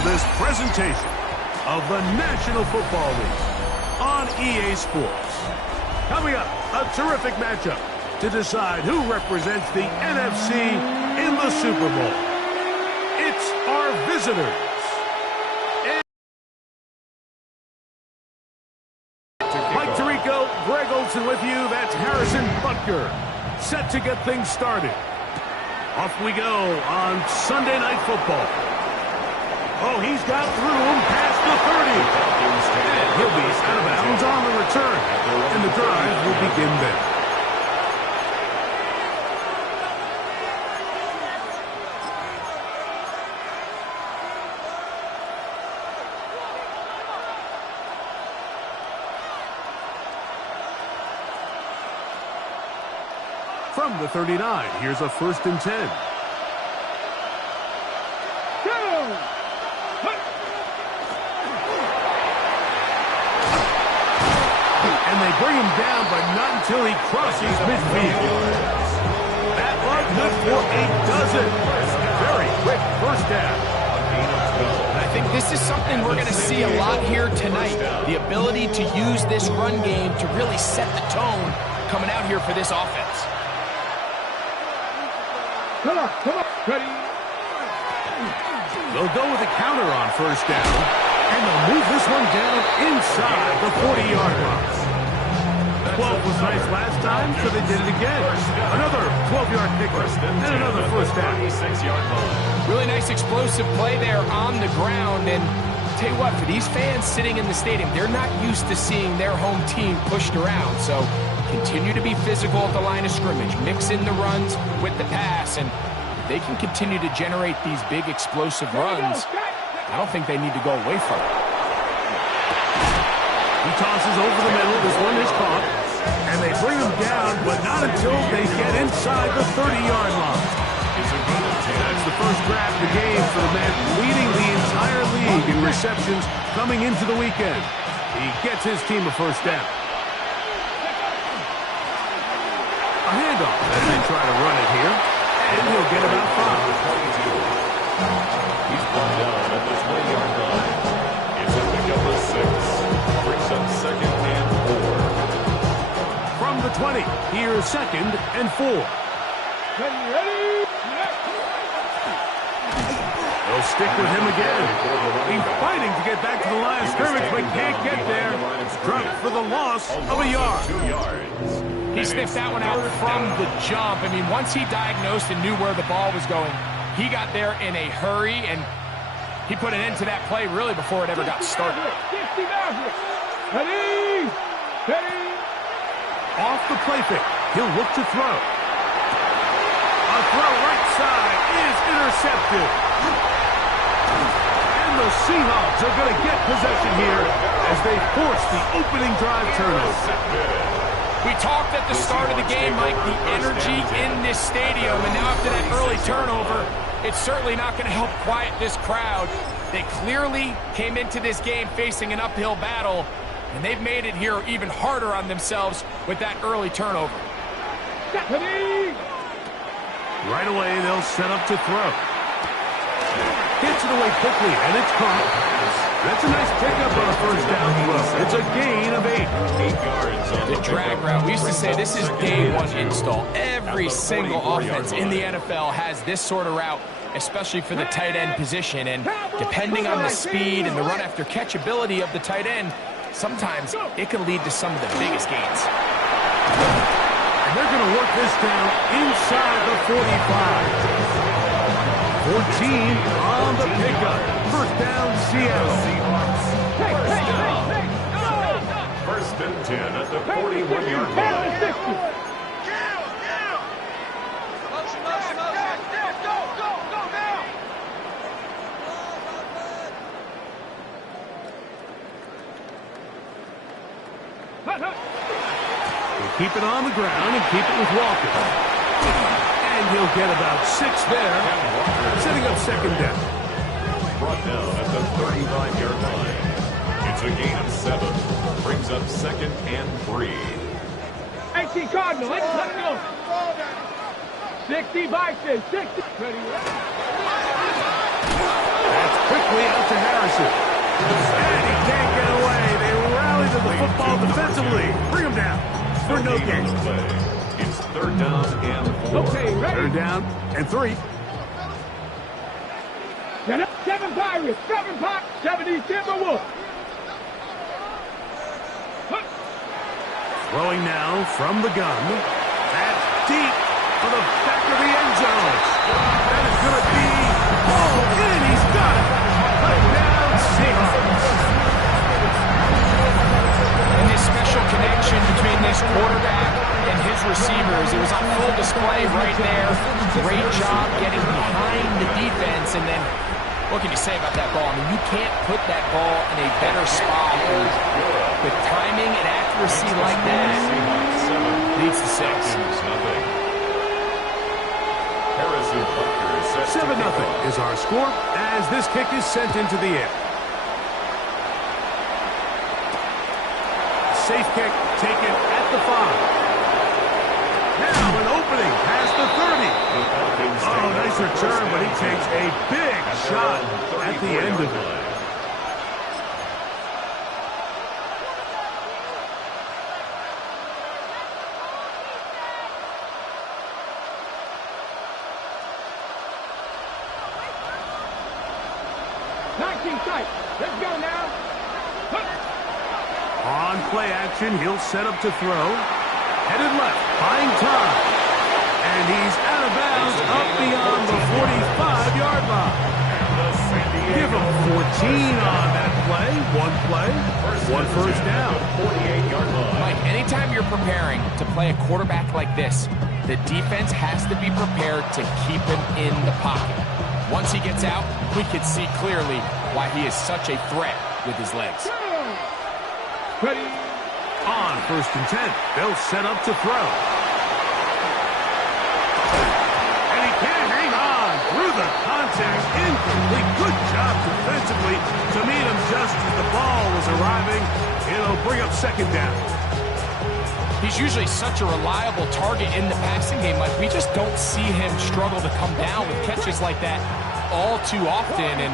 for this presentation of the National Football League on EA Sports. Coming up, a terrific matchup to decide who represents the NFC in the Super Bowl. It's our visitors. Mike Tirico, Greg Olsen with you. That's Harrison Butker. Set to get things started. Off we go on Sunday Night Football. Oh, he's got through him past the 30. And he'll be out of bounds on the return. And the drive will begin there. From the 39, here's a 1st and 10. And they bring him down, but not until he crosses midfield. That run good for a dozen. Very quick first down. I think this is something we're going to see a lot here tonight. The ability to use this run game to really set the tone coming out here for this offense. Come on, ready. They'll go with a counter on first down, and they'll move this one down inside the 40-yard line. 12 was nice last time, so they did it again. Another 12-yard pickup, and another first down. Really nice explosive play there on the ground, and I'll tell you what, for these fans sitting in the stadium, they're not used to seeing their home team pushed around, so continue to be physical at the line of scrimmage, mix in the runs with the pass, and if they can continue to generate these big explosive runs, I don't think they need to go away from it. He tosses over the middle. This one is caught, and they bring him down, but not until they get inside the 30-yard line. That's the first grab of the game for the man leading the entire league in receptions coming into the weekend. He gets his team a first down. A handoff as they try to run it here, and he'll get about 5. He's brought down at the 20-yard line. It's a pickup of 6. Brings up 2nd and 4. From the 20, here's 2nd and 4. Ready. They'll stick with him again. He's fighting to get back to the line of scrimmage, but can't get there. Dropped for the loss of a yard. 2 yards. He sniffed that one out from the jump. I mean, once he diagnosed and knew where the ball was going, he got there in a hurry, and he put an end to that play really before it ever got started. Ready. Off the play fake, he'll look to throw. A throw right side is intercepted. And the Seahawks are going to get possession here as they force the opening drive turnover. We talked at the start of the game, Mike, the energy in this stadium, and now after that early turnover, it's certainly not going to help quiet this crowd. They clearly came into this game facing an uphill battle, and they've made it here even harder on themselves with that early turnover. Right away, they'll set up to throw. Gets it away quickly, and it's caught. That's a nice pickup on a first down throw. It's a gain of 8. 8 yards on The drag route. We used to say this is day one install. Every single offense in the NFL has this sort of route, especially for the tight end position. And depending on the speed and the run after catch ability of the tight end, sometimes it can lead to some of the biggest gains. And they're going to work this down inside the 45. 14 on the pickup. First down, Seattle. First and 10 at the 41-yard line. We'll keep it on the ground and keep it with Walker. And he'll get about 6 there, setting up 2nd down. Brought down at the 35-yard line. It's a gain of 7. Brings up 2nd and 3. 18 Cardinal, let's go. 60 Vikings, 60. Ready. That's quick quickly out to Harrison. And he can't get away. They rally to the football defensively. Bring him down for no gain. It's 3rd down and 4. Okay, ready? 3rd down and 3. Get up. 7 Pirates. 7 Pirates. 70 Timberwolves. Throwing now from the gun. That's deep for the back of the end zone. That is going to be in. He's got it. Touchdown, Seahawks. And this special connection between this quarterback and his receivers, it was on full display right there. Great job getting behind the defense, and then what can you say about that ball? I mean, you can't put that ball in a better spot. With timing and accuracy like that, leads to 6. Harrison Butker is set 7-0 is our score as this kick is sent into the air. Safe kick taken at the 5. Now an opening past the 30. Oh, nice return, but he takes a big shot at the end of it. Let's go now. On play action, he'll set up to throw. Headed left, buying time. And he's out of bounds up beyond the 45-yard line. Give him 14 on that play. One first down. 48-yard line. Mike, anytime you're preparing to play a quarterback like this, the defense has to be prepared to keep him in the pocket. Once he gets out, we can see clearly why he is such a threat with his legs. Ready? On 1st and 10, they'll set up to throw. And he can't hang on through the contact. Incomplete. Good job defensively to meet him just as the ball was arriving. It'll bring up 2nd down. He's usually such a reliable target in the passing game. Like, we just don't see him struggle to come down with catches like that all too often. And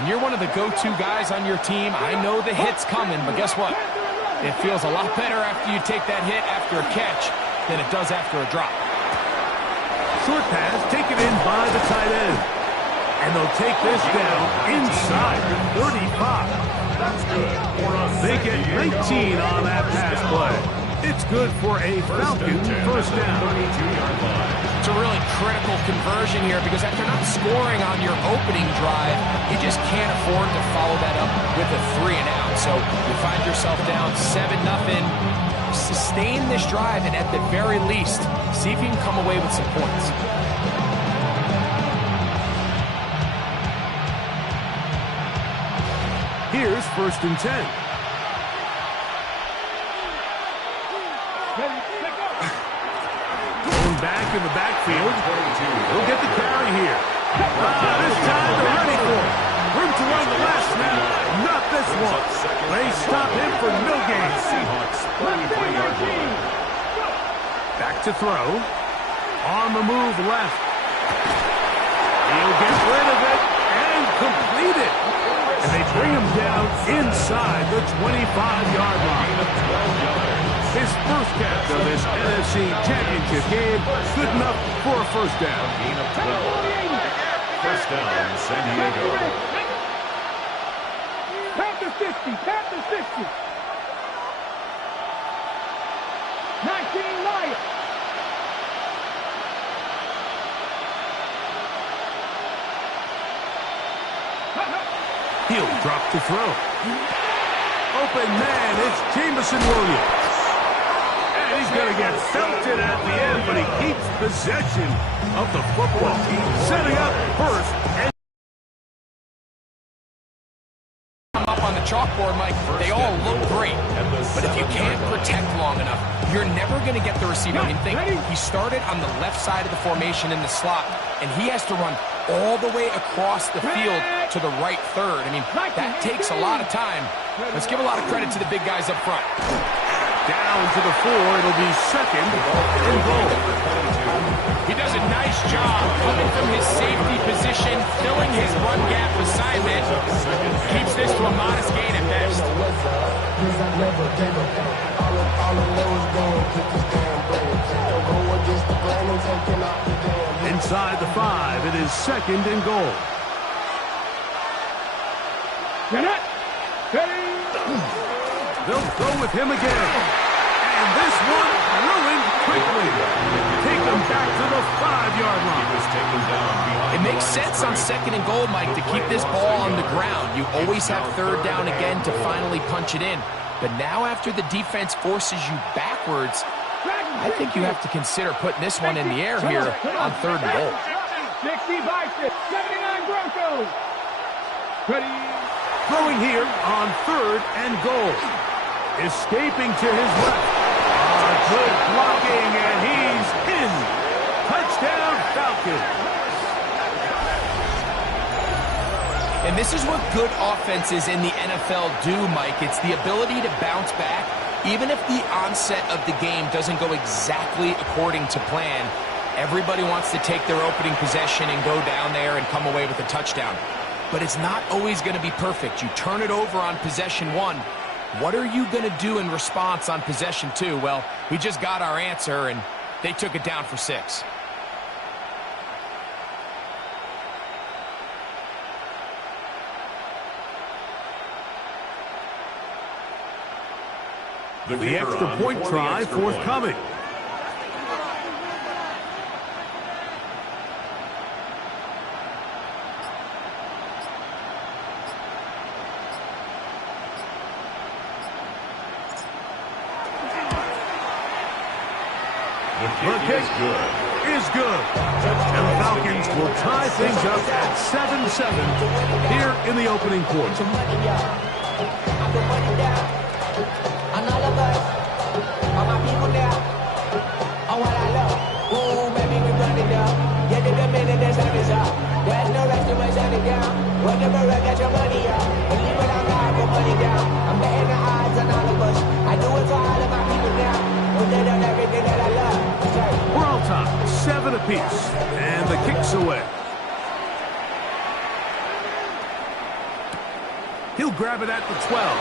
when you're one of the go-to guys on your team, I know the hit's coming, but guess what? It feels a lot better after you take that hit after a catch than it does after a drop. Short pass taken in by the tight end. And they'll take this down inside the 35. That's good. They get 19 on that pass play. It's good for a Falcon first down. 32-yard line. It's a really critical conversion here because after not scoring on your opening drive, you just can't afford to follow that up with a 3-and-out. So you find yourself down 7-0. Sustain this drive and at the very least, see if you can come away with some points. Here's 1st and 10. Going back in the backfield. He'll get the carry here. This time they're ready for it. Room to run the last snap. Not this one. They stop him for no gain. Seahawks 33-yard line. Back to throw. On the move left. He'll get rid of it and complete it. And they bring him down inside the 25-yard line. His first catch of this NFC Championship game, good enough for a first down. Gain of 12. First down, San Diego. Panther 60. Panther 60. 19 Lions. He'll drop to throw. Open man, it's Jameson Williams. And he's going to get felted at the end, but he keeps possession of the football. Setting up first. And Up on the chalkboard, Mike, they all look great. But if you can't protect long enough, you're never going to get the receiver. I mean, think, he started on the left side of the formation in the slot, and he has to run all the way across the field to the right third. I mean, that takes a lot of time. Let's give a lot of credit to the big guys up front. Down to the 4. It'll be second and goal. He does a nice job coming from his safety position, filling his run gap assignment. Keeps this to a modest gain at best. Inside the 5, it is second and goal. They'll go with him again. And this one ruined quickly. Take them back to the 5-yard line. It makes sense on second and goal, Mike, to keep this ball on the ground. You always have third down again to finally punch it in. But now after the defense forces you backwards, I think you have to consider putting this one in the air here on third and goal. 60 Vikings, 79 Broncos. Ready? Throwing here on third and goal. Escaping to his left. Good blocking, and he's in. Touchdown, Falcons. And this is what good offenses in the NFL do, Mike. It's the ability to bounce back, even if the onset of the game doesn't go exactly according to plan. Everybody wants to take their opening possession and go down there and come away with a touchdown. But it's not always going to be perfect. You turn it over on possession 1. What are you going to do in response on possession 2? Well, we just got our answer, and they took it down for 6. The extra point try forthcoming. The kick is good. And the Falcons will tie things up at 7-7 here in the opening quarter. There's no rest in my shutting down. Whenever I get your money out, believe it or not, put money down. I'm betting the odds on all of us. I do it for all of my people now. Who did on everything that I love. We're all tied, 7 apiece, and the kick's away. He'll grab it at the 12.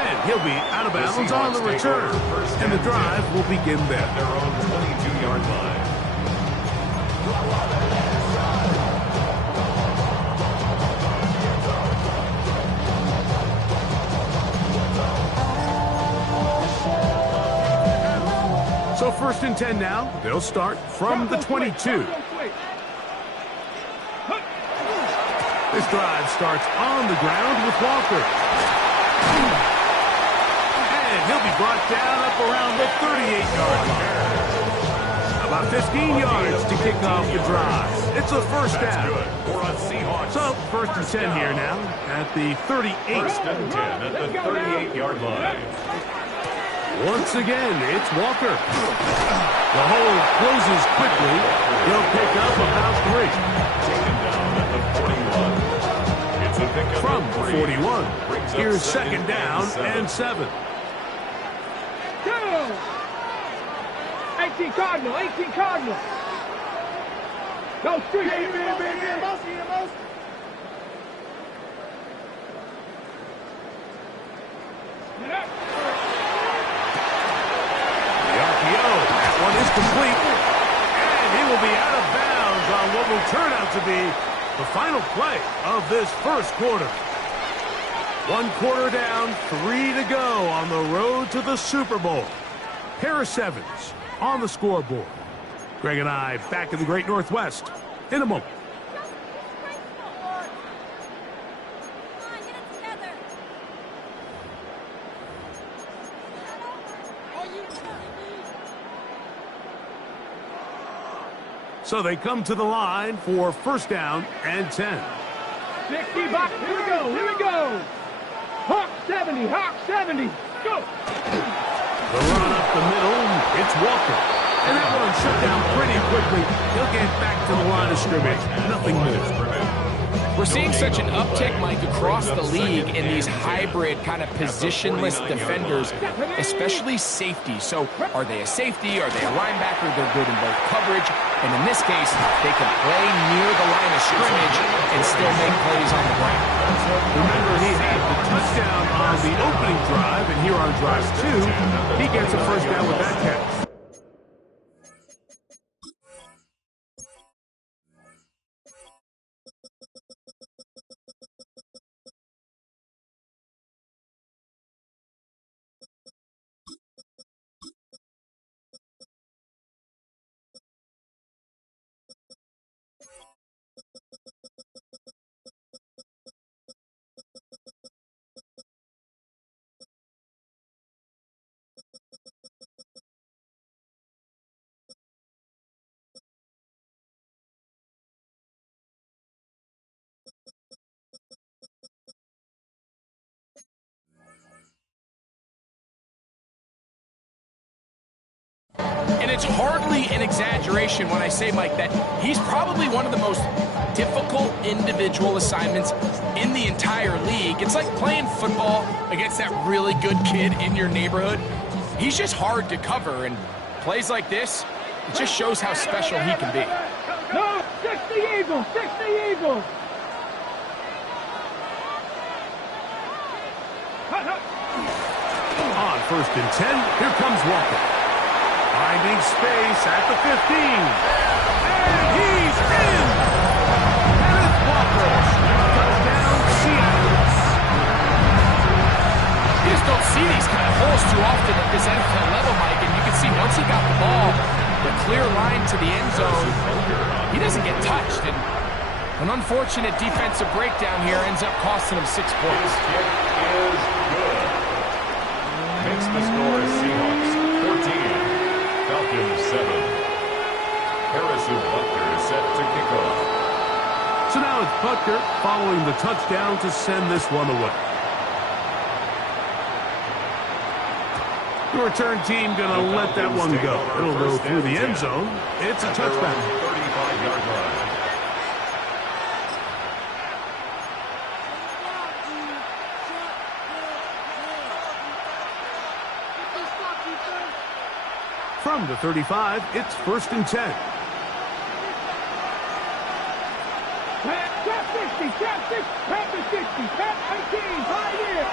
And he'll be out of bounds on the return. And the drive will begin there. Their own 22-yard line. So first and 10 now. They'll start from the 22. This drive starts on the ground with Walker. And he'll be brought down up around the 38-yard line. About 15 yards to kick off the drive. It's a first down. So first and 10 here now at the 38. First and 10 at the 38-yard line. Once again, it's Walker. The hole closes quickly. He'll pick up about 3. Taken down at the 41. It's a pickup From of the 3. 41. Here's second down and 7. 18 Cardinal, 18 Cardinal. Go street. That one is complete, and he will be out of bounds on what will turn out to be the final play of this first quarter. 1 quarter down, 3 to go on the road to the Super Bowl. Harris Evans on the scoreboard. Greg and I back in the Great Northwest in a moment. So they come to the line for first down and 10. 60 back. Here we go. Here we go. Hawk 70. Hawk 70. Go. The run up the middle. It's Walker. And that one shut down pretty quickly. He'll get back to the line of scrimmage. Nothing more. We're seeing such an uptick, Mike, across the league in these hybrid kind of positionless defenders, especially safety. So are they a safety? Are they a linebacker? They're good in both coverage. And in this case, they can play near the line of scrimmage and still make plays on the ground. Remember, he had the touchdown on the opening drive, and here on drive 2, he gets a first down with that catch. And it's hardly an exaggeration when I say, Mike, that he's probably one of the most difficult individual assignments in the entire league. It's like playing football against that really good kid in your neighborhood. He's just hard to cover, and plays like this, it just shows how special he can be. No, 60 Eagles, 60 Eagles. On 1st and 10, here comes Walker. Finding space at the 15. And he's in! Kenneth Walker. Touchdown, Seattle. You just don't see these kind of holes too often at this NFL level, Mike, and you can see once he got the ball, the clear line to the end zone, he doesn't get touched. And an unfortunate defensive breakdown here ends up costing him 6 points. Kick is good. Makes the score Seahawks 14. Falcons 7. Harrison Butker is set to kick off. So now it's Butker following the touchdown to send this one away. The return team going to let that one go. It'll go through the end zone. It's a touchback. 35-yard line. From the 35, it's 1st and 10. Trap 60, trap 60, trap 60, trap 18, right here.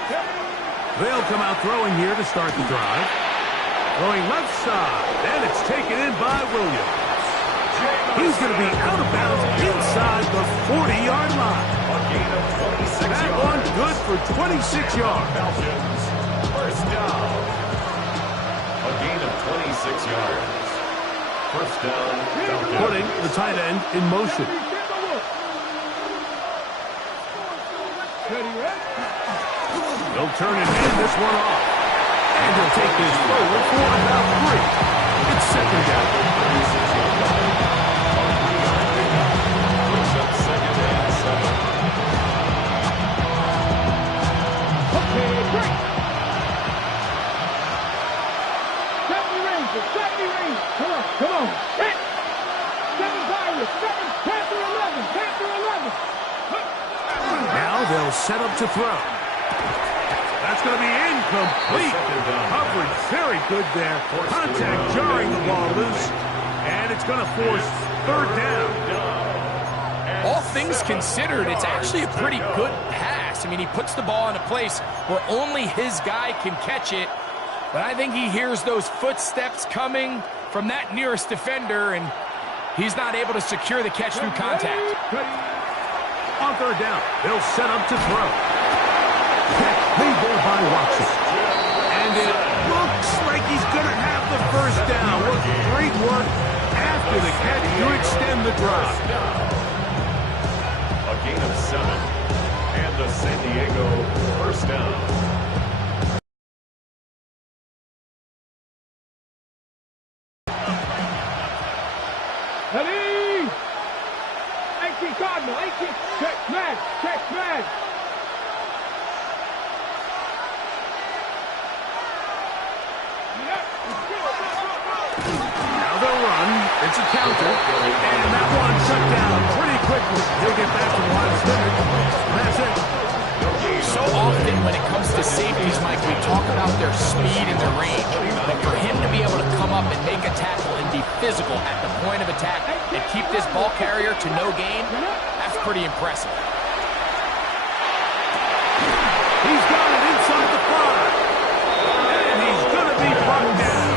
They'll come out throwing here to start the drive. Throwing left side, and it's taken in by Williams. He's going to be out of bounds inside the 40-yard line. A gain of 26 That yards. one good for 26 yards. Falcons, first down. A gain of 26 yards. First down, Falcons. Putting the tight end in motion. They'll turn and hand this one off. And he'll take this forward for about 3. It's 2nd down. Brings up 2nd and 7. Okay, great. 70 Rangers, 70 Rangers. Come on, come on. 7 Pirates, 7, Panther 11, Panther 11. Now they'll set up to throw. That's going to be incomplete. Coverage very good there. Contact jarring the ball loose. And it's going to force 3rd down. All things considered, it's actually a pretty good pass. I mean, he puts the ball in a place where only his guy can catch it. But I think he hears those footsteps coming from that nearest defender, and he's not able to secure the catch through contact. On 3rd down, they'll set up to throw. Catch made there by Watson. And it looks like he's going to have the first down. What great work after the catch to extend the drive. A gain of 7. And the San Diego first down. Ready? 18 Cardinal, 18. Check smash, check smash. Now they'll run. It's a counter. And that one shut down pretty quickly. He'll get back to the line of scrimmage. That's it. So often when it comes to safeties, Mike, we talk about their speed and their range. But for him to be able to come up and make a tackle and be physical at the point of attack and keep this ball carrier to no gain, that's pretty impressive. He's got it inside the 5. And he's going to be brought down.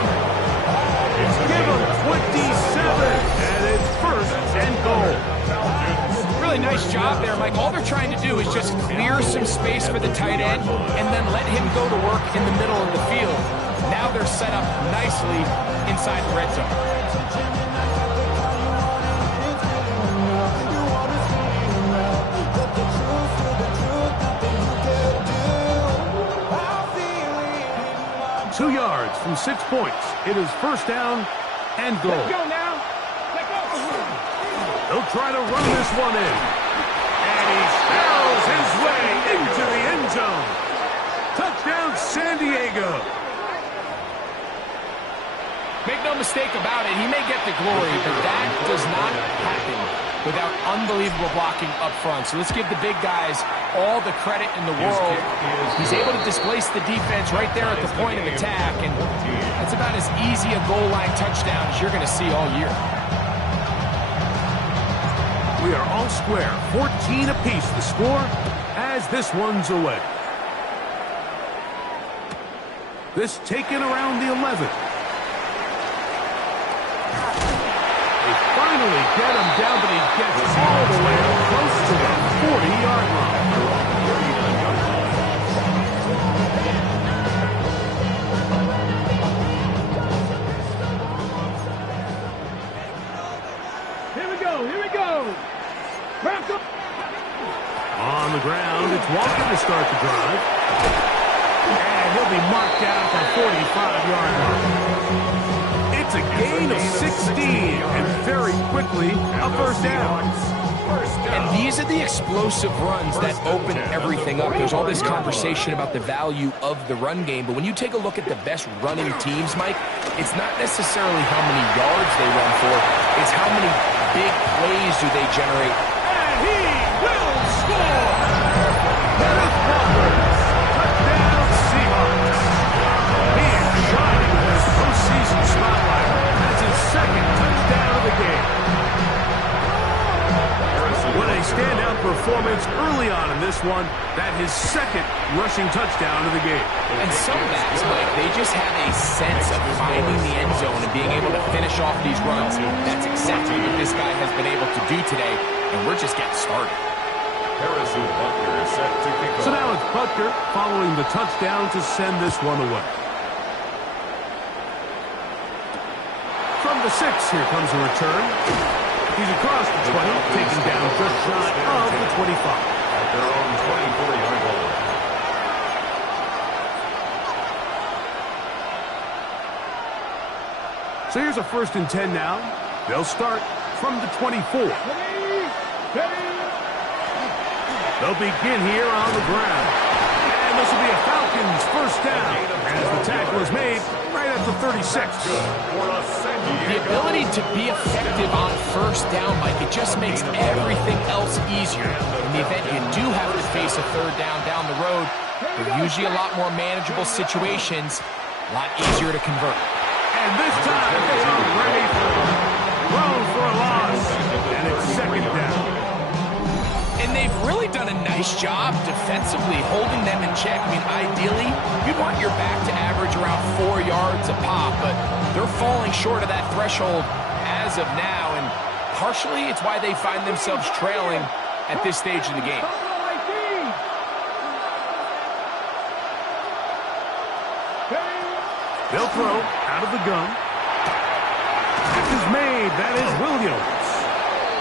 Give him 27. And it's first and goal. Really nice job there, Mike. All they're trying to do is just clear some space for the tight end and then let him go to work in the middle of the field. Now they're set up nicely inside the red zone. Two yards from 6 points. It is first down and goal. Let's go now. Let's go. He'll try to run this one in. And he barrels his way into the end zone. Touchdown, San Diego. Make no mistake about it, he may get the glory, but that does not happen without unbelievable blocking up front. So let's give the big guys all the credit in the world. He's able to displace the defense right there at the point of attack, and that's about as easy a goal line touchdown as you're going to see all year. We are all square, 14 apiece the score as this one's away. This taken around the 11. They finally get him down, but he gets all the way up close to the 40-yard line. Here we go. On the ground, it's Walker to start the drive. And he'll be marked down at the 45-yard line. It's a gain of 16, and very quickly, a first down. And these are the explosive runs that open everything up. There's all this conversation about the value of the run game, but when you take a look at the best running teams, Mike, it's not necessarily how many yards they run for, it's how many big plays do they generate. And he will score! Kenneth Walker, touchdown Seahawks. He is shining in his postseason spotlight. That's his second touchdown of the game. What a standout performance early on in this one. That his second rushing touchdown of the game. And some backs, Mike, they just have a sense of finding the end zone and being able to finish off these runs. That's exactly what this guy has been able to do today, and we're just getting started. Harrison Butker is set to kick off. So now it's Butker following the touchdown to send this one away. From the 6, here comes a return. He's across the 20, taken down just shy of the 25. At their own 24-yard line. So here's a 1st and 10 now. They'll start from the 24. They'll begin here on the ground. And this will be a Falcons first down as the tackle is made right at the 36. The ability to be effective on first down, Mike, it just makes everything else easier. In the event you do have to face a third down the road, they're usually a lot more manageable situations, a lot easier to convert. And this time they are ready for it. Thrown for a loss. And it's second down. And they've really done a nice job defensively holding them in check. I mean, ideally, you'd want your back to average around 4 yards a pop, but they're falling short of that threshold as of now, and partially it's why they find themselves trailing at this stage of the game. They'll throw out of the gun. Catch is made. That is Williams.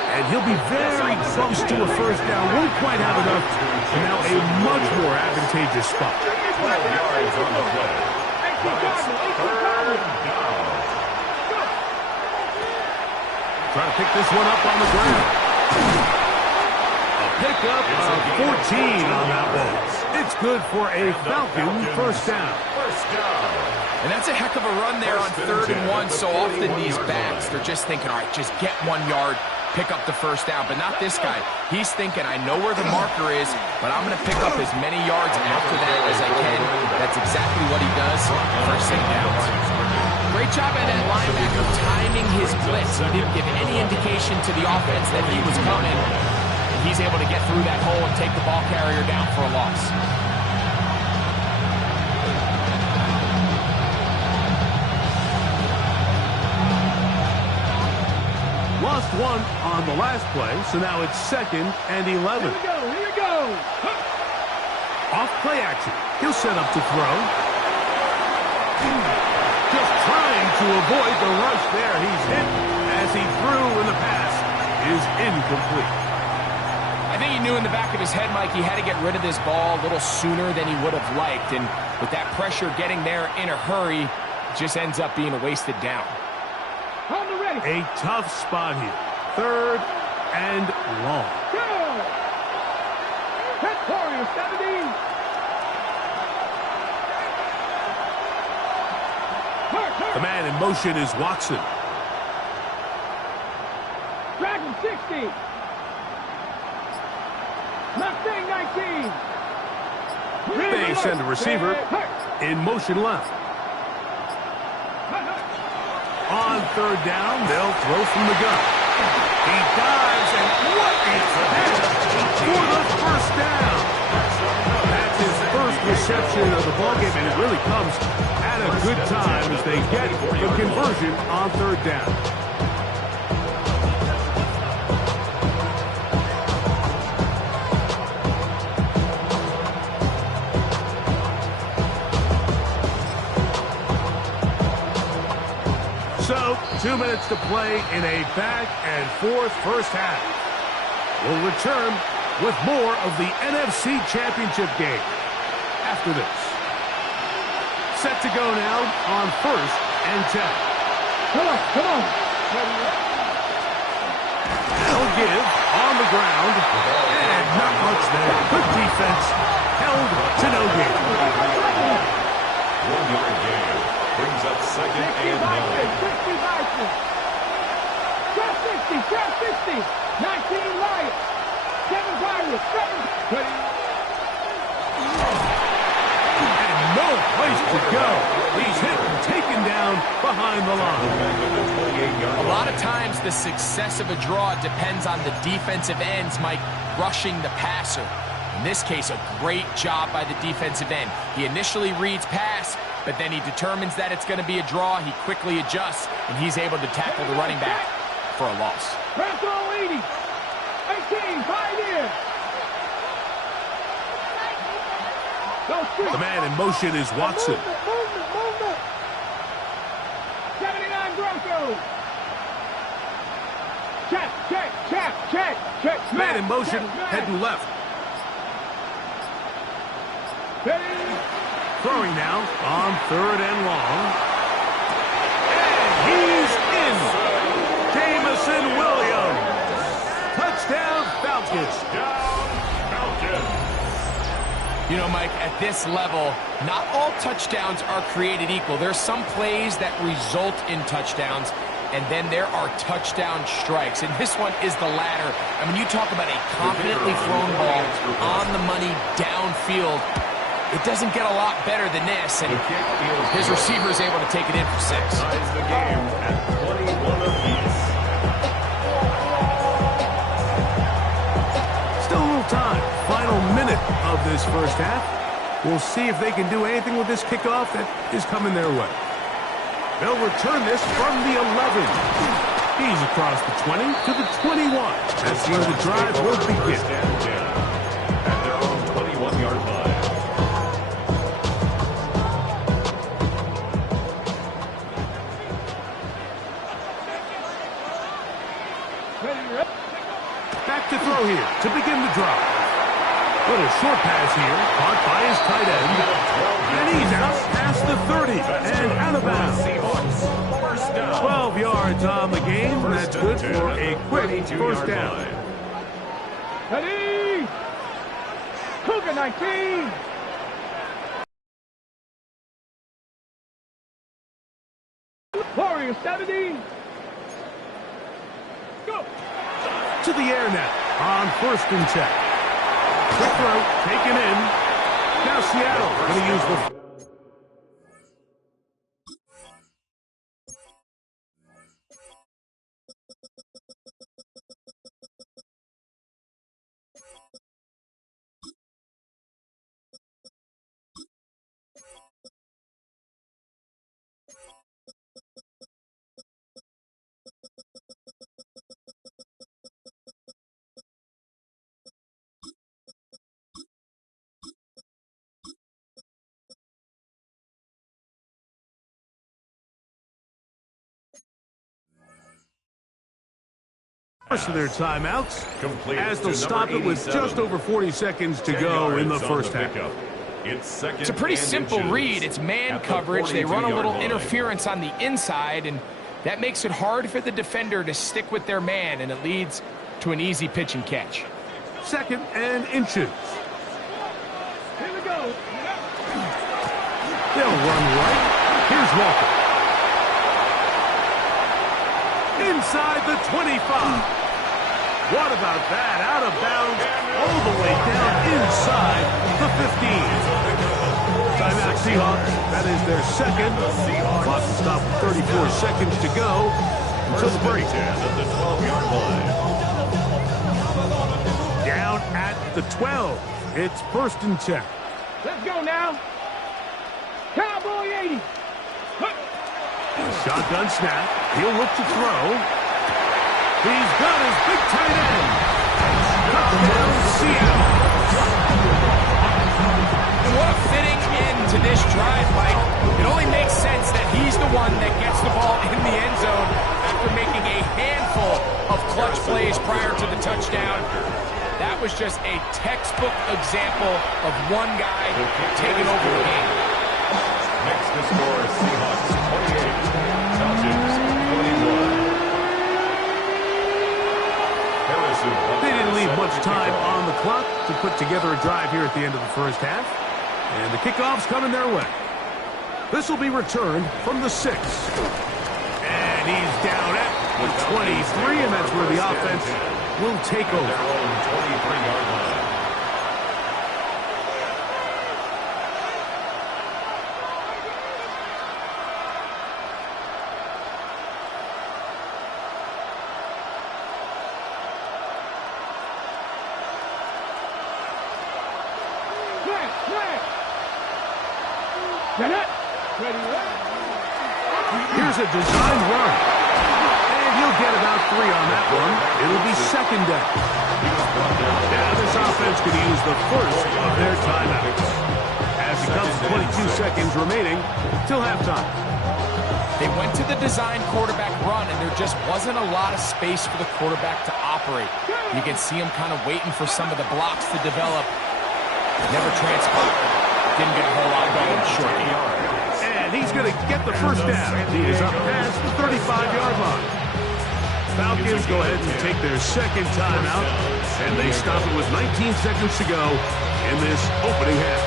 And he'll be very close to a first down. Won't quite have enough. And now a much more advantageous spot. 12 yards on the play. Third down. Trying to pick this one up on the ground. A pickup of 14 on that one. It's good for a Falcon first down. First down. And that's a heck of a run there on 3rd and 1. So often these backs, they're just thinking, all right, just get 1 yard, pick up the first down, but not this guy. He's thinking, I know where the marker is, but I'm going to pick up as many yards after that as I can. That's exactly what he does for second downs. Great job by that linebacker timing his blitz. He didn't give any indication to the offense that he was coming. And he's able to get through that hole and take the ball carrier down for a loss. Lost one on the last play, so now it's 2nd and 11. Here we go. Off play action. He'll set up to throw. Just trying to avoid the rush there. He's hit as he threw, and the pass is incomplete. I think he knew in the back of his head, Mike, he had to get rid of this ball a little sooner than he would have liked. And with that pressure getting there in a hurry, it just ends up being a wasted down. A tough spot here. 3rd and long. Go! Victoria 70. The man in motion is Watson. Dragon 60. Mustang 19. They send a receiver in motion left. On 3rd down, they'll throw from the gun. He dives, and what a catch for the first down. That's his first reception of the ballgame, and it really comes at a good time as they get the conversion on 3rd down. So, 2 minutes to play in a back-and-forth first half. We'll return with more of the NFC Championship game after this. Set to go now on 1st and 10. Come on. They'll give on the ground, and not much there. Good defense, held to no gain. 1-yard gain brings up 2nd and 9. 60. 19 Lions. 7 Pirates. 7. And no place to go. He's hit and taken down behind the line. A lot of times the success of a draw depends on the defensive ends, Mike, rushing the passer. In this case, a great job by the defensive end. He initially reads pass, but then he determines that it's going to be a draw. He quickly adjusts, and he's able to tackle the running back for a loss. Press all 80. 18, 5 years. The man in motion is Watson. Movement. 79 Broncos. Check. Man in motion, heading left. Throwing now on 3rd and long. And he's in. Jameson Williams. Touchdown Falcons. You know, Mike, at this level, not all touchdowns are created equal. There's some plays that result in touchdowns, and then there are touchdown strikes. And this one is the latter. I mean, you talk about a confidently thrown ball on the money downfield. It doesn't get a lot better than this, and his receiver is able to take it in for 6. Ties the game at 21 apiece. Still a little time. Final minute of this first half. We'll see if they can do anything with this kickoff that is coming their way. They'll return this from the 11. He's across the 20 to the 21. That's where the drive will begin. At their own 21-yard line. Back to throw here to begin the drive. Little short pass here, caught by his tight end. And he's out past the 30 and out of bounds. 12 yards on the game. That's good for a quick first down. Ready? Cougar 19. Warriors 70. Go. to the air now on 1st and 10. Quick throw, taken in. Now Seattle going to use the... First of their timeouts, as they'll stop it with just over 40 seconds to go in the first half. It's a pretty simple read. It's man coverage. They run a little interference on the inside, and that makes it hard for the defender to stick with their man, and it leads to an easy pitch and catch. 2nd and inches. Here we go. They'll run right. Here's Walker. Inside the 25. What about that? Out of bounds, all the way down inside the 15. Timeout Seahawks. That is their second. Clock will stop with 34 seconds to go until the break. At the 12-yard line. Down at the 12. It's 1st and 10. Let's go now. Cowboy 80. Shotgun snap. He'll look to throw. He's got his big tight end. Touchdown, Seattle. And what a fitting end to this drive, Mike. It only makes sense that he's the one that gets the ball in the end zone after making a handful of clutch plays prior to the touchdown. That was just a textbook example of one guy taking over the game. Next to score, Seahawks 28, Falcons 21. They didn't leave much time on the clock to put together a drive here at the end of the first half. And the kickoff's coming their way. This will be returned from the 6. And he's down at the 23, and that's where the offense will take over. Their own 23-yard line. Here's a designed run. And he'll get about 3 on that one. It'll be 2nd down. Now this offense could use the first of their timeouts. As it comes to 22 seconds remaining till halftime. They went to the design quarterback run, and there just wasn't a lot of space for the quarterback to operate. You can see him kind of waiting for some of the blocks to develop. Never transpired. Didn't get a whole lot going short game. And he's going to get the first down. He is up past the 35-yard line. Falcons go ahead and take their second timeout, and they stop it with 19 seconds to go in this opening half.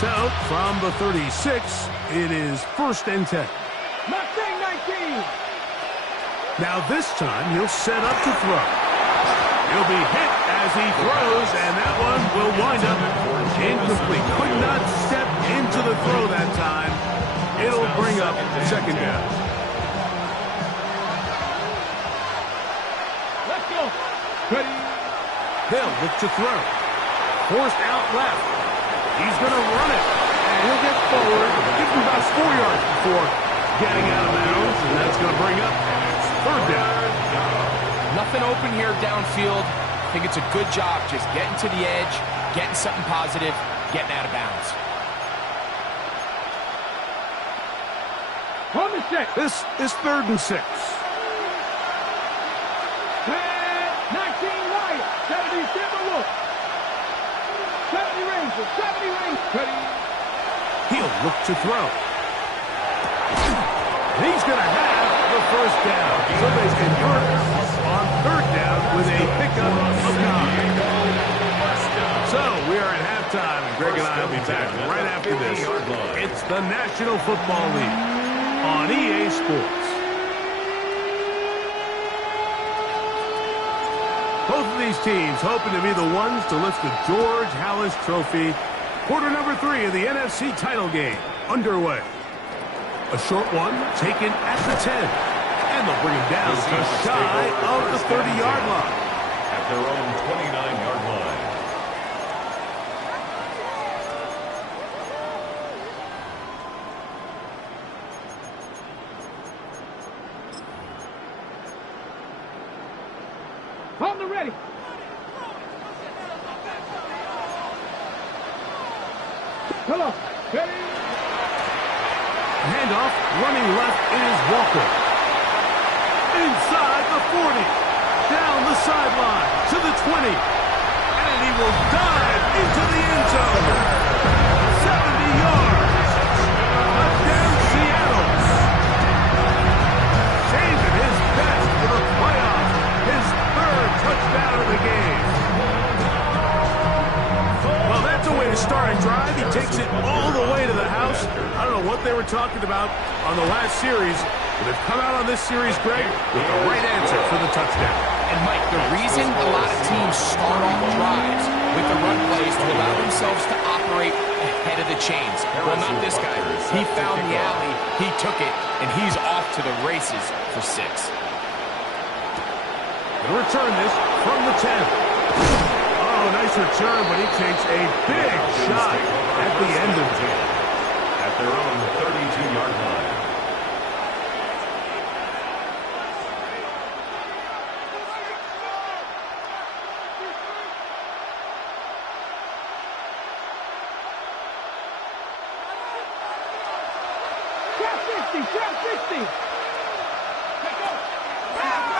So, from the 36, it is 1st and 10. Mustang 19. Now this time, he'll set up to throw. He'll be hit as he throws, and that one will wind up incomplete. Could not step into the throw that time. It'll bring up 2nd down. Let's go. Ready. They'll look to throw. Forced out left. He's going to run it, and he'll get forward. Give him about 4 yards before getting out of bounds, and that's going to bring up 3rd down. Nothing open here downfield. I think it's a good job just getting to the edge, getting something positive, getting out of bounds. On the 6. This is 3rd and 6. 19 Wyatt. 70 Timber look. 70 Ranger. 70 Ranger. Ready. He'll look to throw. He's going to have the first down. So they convert on 3rd down with a pickup of 9. So we are at halftime, and Greg and I will be back right after this. It's the National Football League on EA Sports. Both of these teams hoping to be the ones to lift the George Halas Trophy. Quarter number 3 of the NFC title game underway. A short one taken at the 10. And they'll bring him down just shy of the 30-yard line. At their own 29-yard line. On the ready. Come on. Ready. Handoff, running left is Walker. Inside the 40. Down the sideline to the 20. And he will dive into the end zone. 70 yards. Touchdown Seattle. Saving his best for the playoffs. His 3rd touchdown of the game. Well, that's a way to start a drive. He takes it all the way to the house. I don't know what they were talking about on the last series, but they've come out on this series, Greg, with the right answer for the touchdown. And, Mike, the reason a lot of teams start off drives with the run plays to allow themselves to operate ahead of the chains. Well, not this guy. He found the alley, he took it, and he's off to the races for 6. Gonna return this from the 10. Oh, nice return, but he takes a big shot at the end of it. At their own 32-yard line.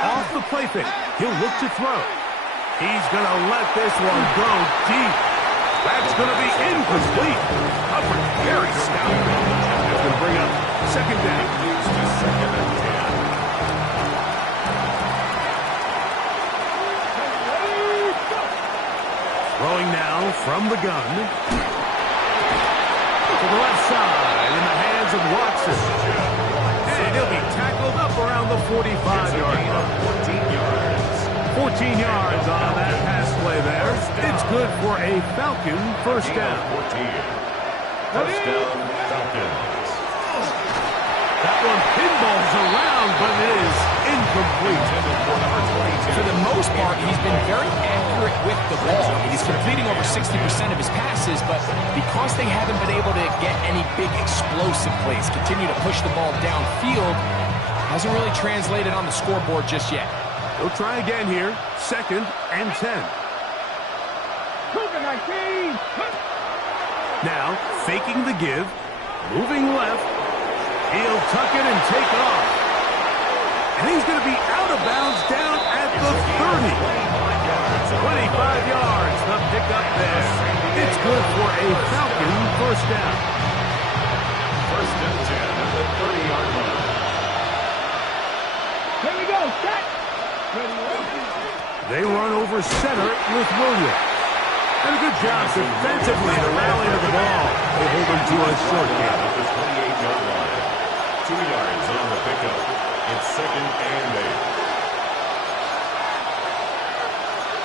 Off the play fake. He'll look to throw. He's going to let this one go deep. That's going to be incomplete. Covered very stout. That's going to bring up 2nd down. Moves to 2nd and 10. Throwing now from the gun. To the left side in the hands of Watson. And he'll be tackled up around the 45-yard line. 14 yards. 14 yards on that pass play there. It's good for a Falcon first down. 14. First down, Falcons. That one pinballs around, but it is incomplete. For the most part, he's been very accurate with the ball. He's completing over 60% of his passes, but because they haven't been able to get any big explosive plays, continue to push the ball downfield, hasn't really translated on the scoreboard just yet. They'll try again here. 2nd and 10. Now, faking the give, moving left. He'll tuck it and take off. And he's going to be out of bounds down at the 30. 25 yards, the pickup there. It's good for a Falcon first down. First and 10 at the 30-yard line. Here we go. Set. They run over center with Williams. And a good job defensively to rally to the ball. They hold him to a short game. At the 28-yard line. 2 yards on the pickup. It's 2nd and 8.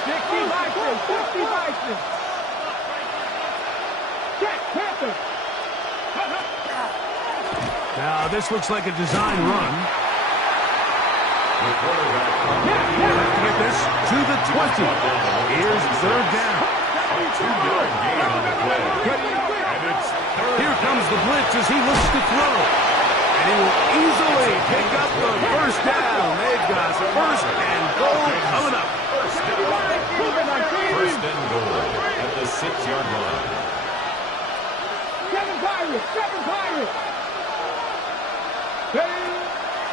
60 Bison. 60 Bison. Check. Panther. Now, this looks like a design run. The quarterback Have to get this to the 20. Here's 3rd down. a 2-yard gain on the play. And it's 3rd. Here comes the blitz as he looks to throw. And he will easily pick up the first down. They've got 1st and goal coming up. First and goal at the 6-yard line. 7 Pirates. 7 Pirates.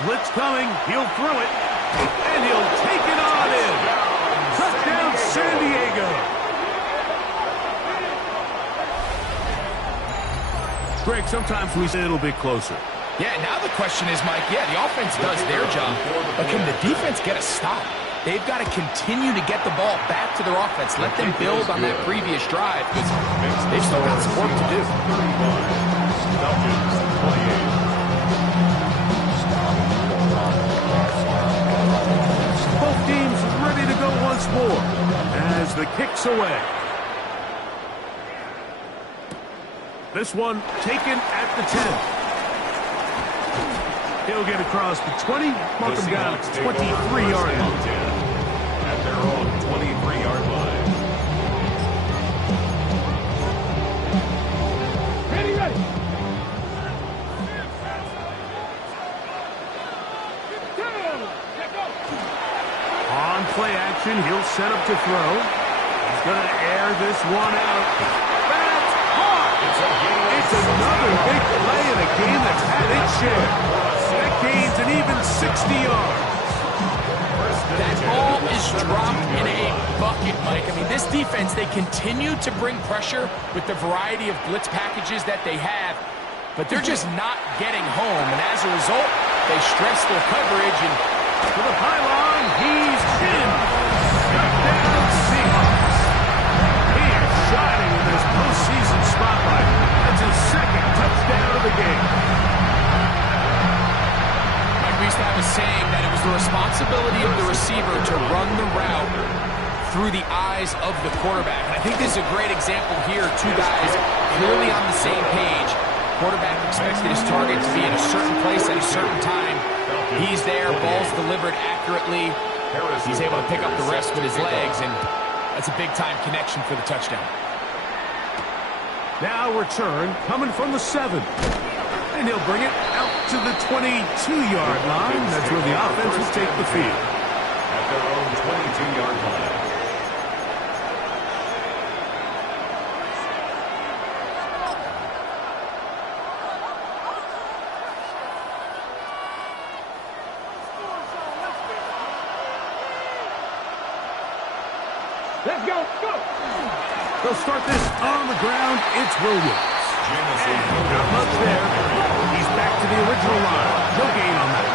Blitz coming. He'll throw it. And he'll take it on in. Touchdown, San Diego. Greg, sometimes we say it'll be closer. Yeah, now the question is, Mike, the offense does their job, but can the defense get a stop? They've got to continue to get the ball back to their offense. Let them build on that previous drive, because they've still got some work to do. Falcons 28. Both teams ready to go once once more as the kick's away. This one taken at the 10. He'll get across the 20, mark him down at the 23-yard line. At their own 23-yard line. Ready, ready. On play action, he'll set up to throw. He's going to air this one out. That's caught! It's another big play in a game that's had its share. That gains an even 60 yards. That ball is dropped in a bucket, Mike. I mean, this defense, they continue to bring pressure with the variety of blitz packages that they have, but they're just not getting home. And as a result, they stress their coverage, and to the pylon, he's in. Touchdown, Seahawks. He is shining in this postseason spotlight. That's his second touchdown of the game. Mike Reistadt was saying that it was the responsibility of the receiver to run the route through the eyes of the quarterback. And I think this is a great example here. Two guys clearly on the same page. Quarterback expected his target to be in a certain place at a certain time. He's there, ball's delivered accurately. He's able to pick up the rest with his legs, and that's a big-time connection for the touchdown. Now return coming from the 7. And he'll bring it out to the 22-yard line. That's where the offense will take the field. At their own 22-yard line. Let's go, go. They'll start this on the ground. It's Williams. Not much there. He's back to the original line. No gain on that.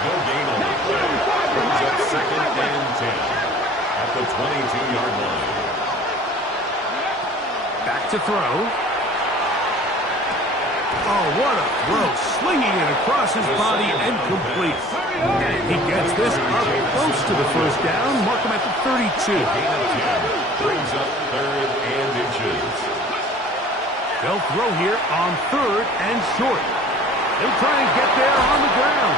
No gain on the play. Brings up 2nd and 10 at the 22-yard line. Back to throw. Oh, what a throw. Slinging it across his body and complete. And he gets this up close to the first down. Mark him at the 32. Gain of 10. Brings up 3rd and inches. They'll throw here on 3rd and short. He'll try and get there on the ground.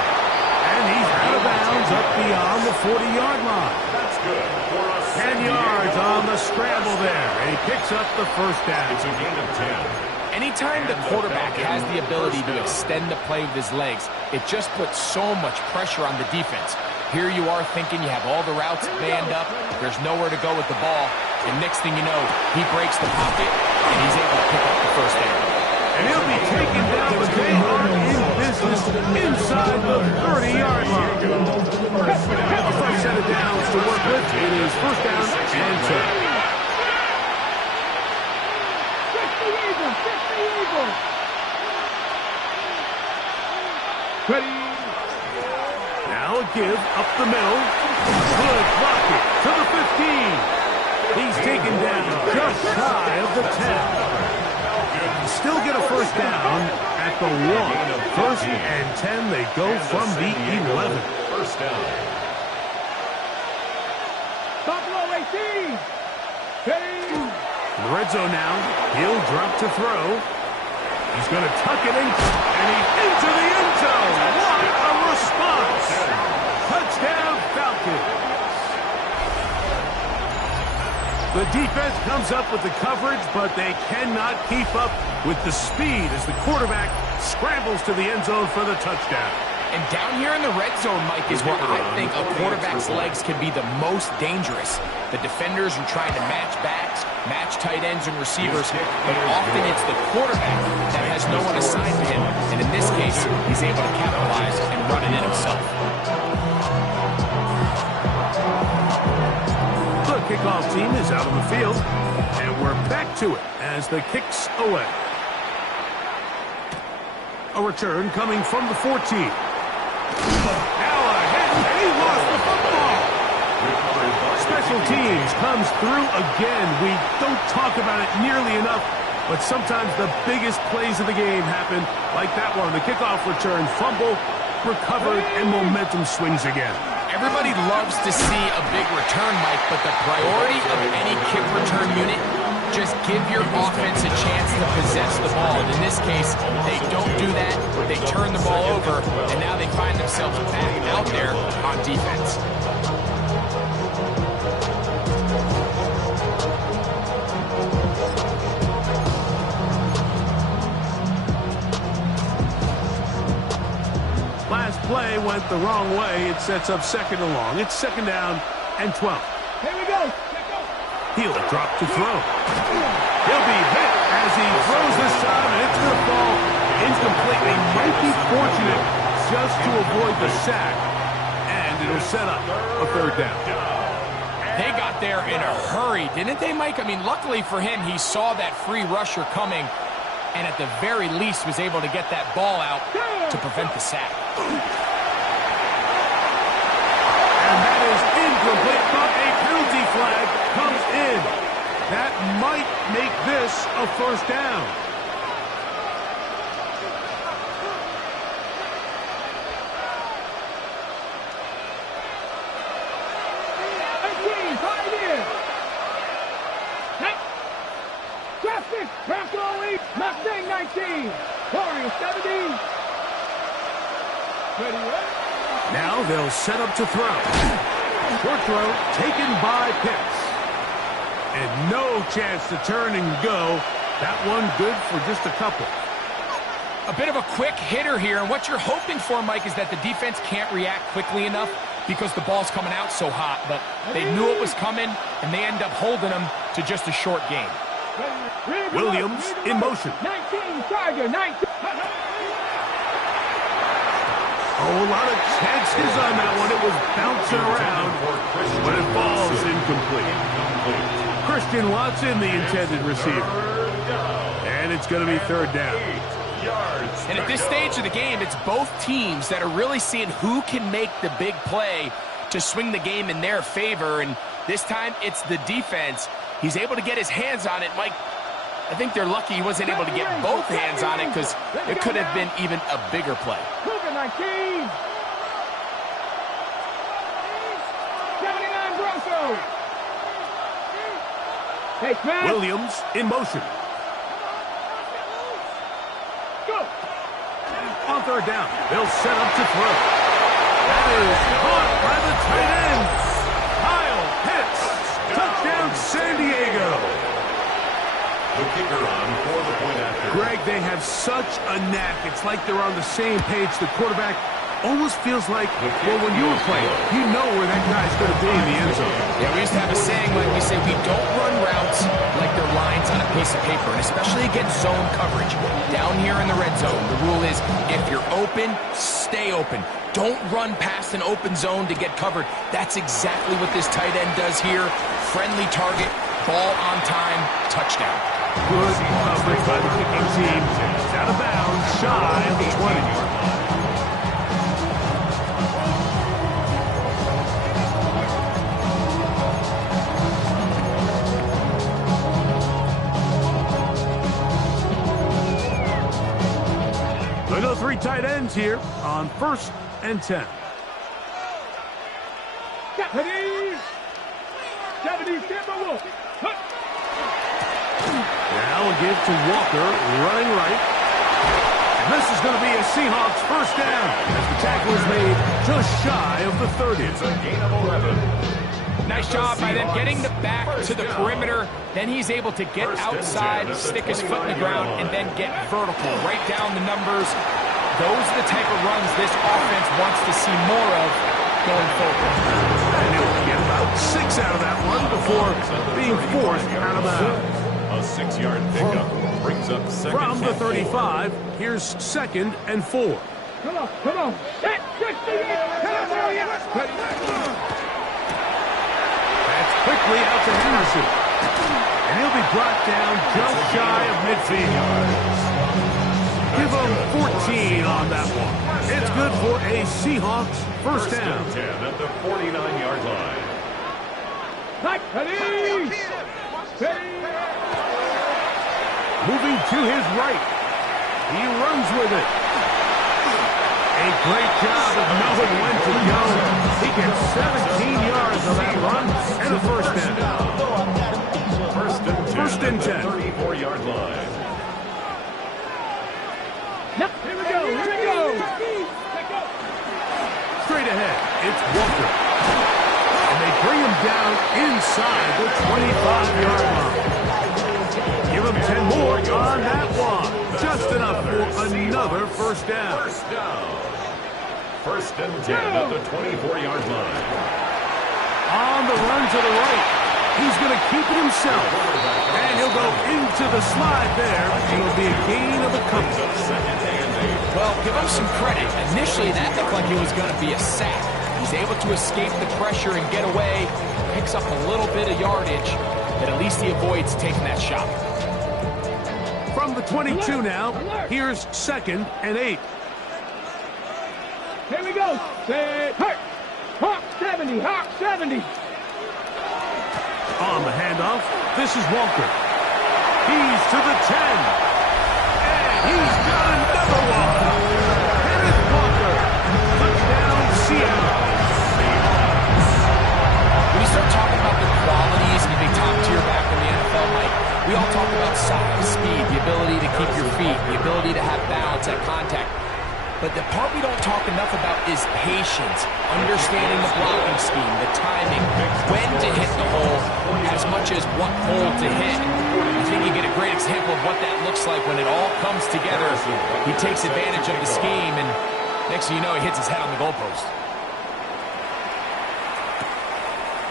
And he's out of bounds up beyond the 40-yard line. That's good. For a 10 yards on the scramble there. And he picks up the first down. It's a gain of 10. Anytime the quarterback has the ability to extend the play with his legs, it just puts so much pressure on the defense. Here you are thinking you have all the routes manned up, there's nowhere to go with the ball, and next thing you know, he breaks the pocket, and he's able to pick up the first down. And he'll be taken down, but they are in business inside the 30-yard line. A first set of downs to work with. It is first down and 10. Ready. Now a give up the middle. Good blocking to the 15. He's taken down just shy of the 10. Still get a first down at the 1. First and 10. They go from the 11. First down. Buffalo 18. Ready. In the red zone now. He'll drop to throw. He's going to tuck it in, and he's into the end zone. What a response! Touchdown, Falcons. The defense comes up with the coverage, but they cannot keep up with the speed as the quarterback scrambles to the end zone for the touchdown. And down here in the red zone, Mike, is where I think a quarterback's legs can be the most dangerous. The defenders are trying to match backs, match tight ends and receivers, but often it's the quarterback that has no one assigned to him. And in this case, he's able to capitalize and run it in himself. The kickoff team is out on the field, and we're back to it as the kick's away. A return coming from the 14. Now a hit, and he lost the football. Special teams comes through again. We don't talk about it nearly enough, but sometimes the biggest plays of the game happen like that one. The kickoff return, fumble, recovered, and momentum swings again. everybody loves to see a big return, Mike, but the priority of any kick return unit, just give your offense a chance to possess the ball. And in this case, they don't do that. They turn the ball over, and now they find themselves back out there on defense. Last play went the wrong way. It sets up second and long. It's second down and 12. Here we go. He'll drop to throw. He'll be hit as he throws this time, and it's going to fall incomplete. They might be fortunate just to avoid the sack, and it'll set up a third down. They got there in a hurry, didn't they, Mike? I mean, luckily for him, he saw that free rusher coming, and at the very least was able to get that ball out to prevent the sack. And that is incomplete, but a penalty flag comes in. That might make this a first down. Traffic, Bracco lead, Mustang 19, Warriors 17. Ready? Now they'll set up to throw. Short throw taken by Pitts. And no chance to turn and go. That one good for just a couple. A bit of a quick hitter here, and what you're hoping for, Mike, is that the defense can't react quickly enough because the ball's coming out so hot, but they knew it was coming, and they end up holding them to just a short gain. Williams in motion. 19, Tiger, 19. Oh, a lot of chances on that one. It was bouncing around, but it falls incomplete. Christian Watson, the intended receiver. And it's going to be third down. And at this stage of the game, it's both teams that are really seeing who can make the big play to swing the game in their favor. And this time, it's the defense. He's able to get his hands on it. Mike, I think they're lucky he wasn't able to get both hands on it because it could have been even a bigger play. 19. 79 Broncos. Hey, man. Williams in motion. Go. On third down, they'll set up to throw. That is caught by the tight end, Kyle Pitts. Touchdown, San Diego. The kicker on for the point after. Greg, they have such a knack. It's like they're on the same page. The quarterback almost feels like, well, when you were playing, you know where that guy's going to be in the end zone. Yeah, we used to have a saying, like we say, we don't run routes like they're lines on a piece of paper, and especially against zone coverage. Down here in the red zone, the rule is if you're open, stay open. Don't run past an open zone to get covered. That's exactly what this tight end does here. Friendly target, ball on time, touchdown. Good coverage by the kicking team. It's out of bounds, shy of the 20. They go three tight ends here on 1st and 10. Japanese Timberwolves. Now a give to Walker, running right. And this is going to be a Seahawks first down as the tackle is made just shy of the 30. It's a gain of 11. Nice job by them getting the back to the perimeter. Then he's able to get outside, stick his foot in the ground, and then get vertical. Right down the numbers. Those are the type of runs this offense wants to see more of going forward. And he'll get about 6 out of that one before being forced out of bounds. A 6-yard pickup brings up second. From the 35, here's 2nd and 4. Come on, come on. That's 60. That's quickly out to Henderson. And he'll be brought down just shy of midfield. Give him 14 on that one. It's good for a Seahawks first down. 10 at the 49-yard line. Moving to his right. He runs with it. A great job of knowing when to go. He gets 17 yards on that run and a first down. First and 10. 34-yard line. Here we go. Straight ahead, it's Walker. And they bring him down inside the 25-yard line. Give him 10 more on that one. Just enough for another first down. First and 10 at the 24-yard line. On the run to the right. He's going to keep it himself. And he'll go into the slide there. It'll be a gain of a couple. Well, give him some credit. Initially, that looked like it was going to be a sack. He's able to escape the pressure and get away. Picks up a little bit of yardage, but at least he avoids taking that shot. From the 22 now, here's 2nd and 8. Here we go. Set. Hurt. Hawk 70. Hawk 70. On the handoff, this is Walker. He's to the 10. And he's got another one. Kenneth Walker. Touchdown, Seattle. When you start talking about the qualities of a top-tier back in the NFL, Mike, we all talk about size, speed, the ability to keep your feet, the ability to have balance at contact. But the part we don't talk enough about is patience, understanding the blocking scheme, the timing, when to hit the hole, as much as what hole to hit. I think you get a great example of what that looks like when it all comes together. He takes advantage of the scheme, and next thing you know, he hits his head on the goalpost.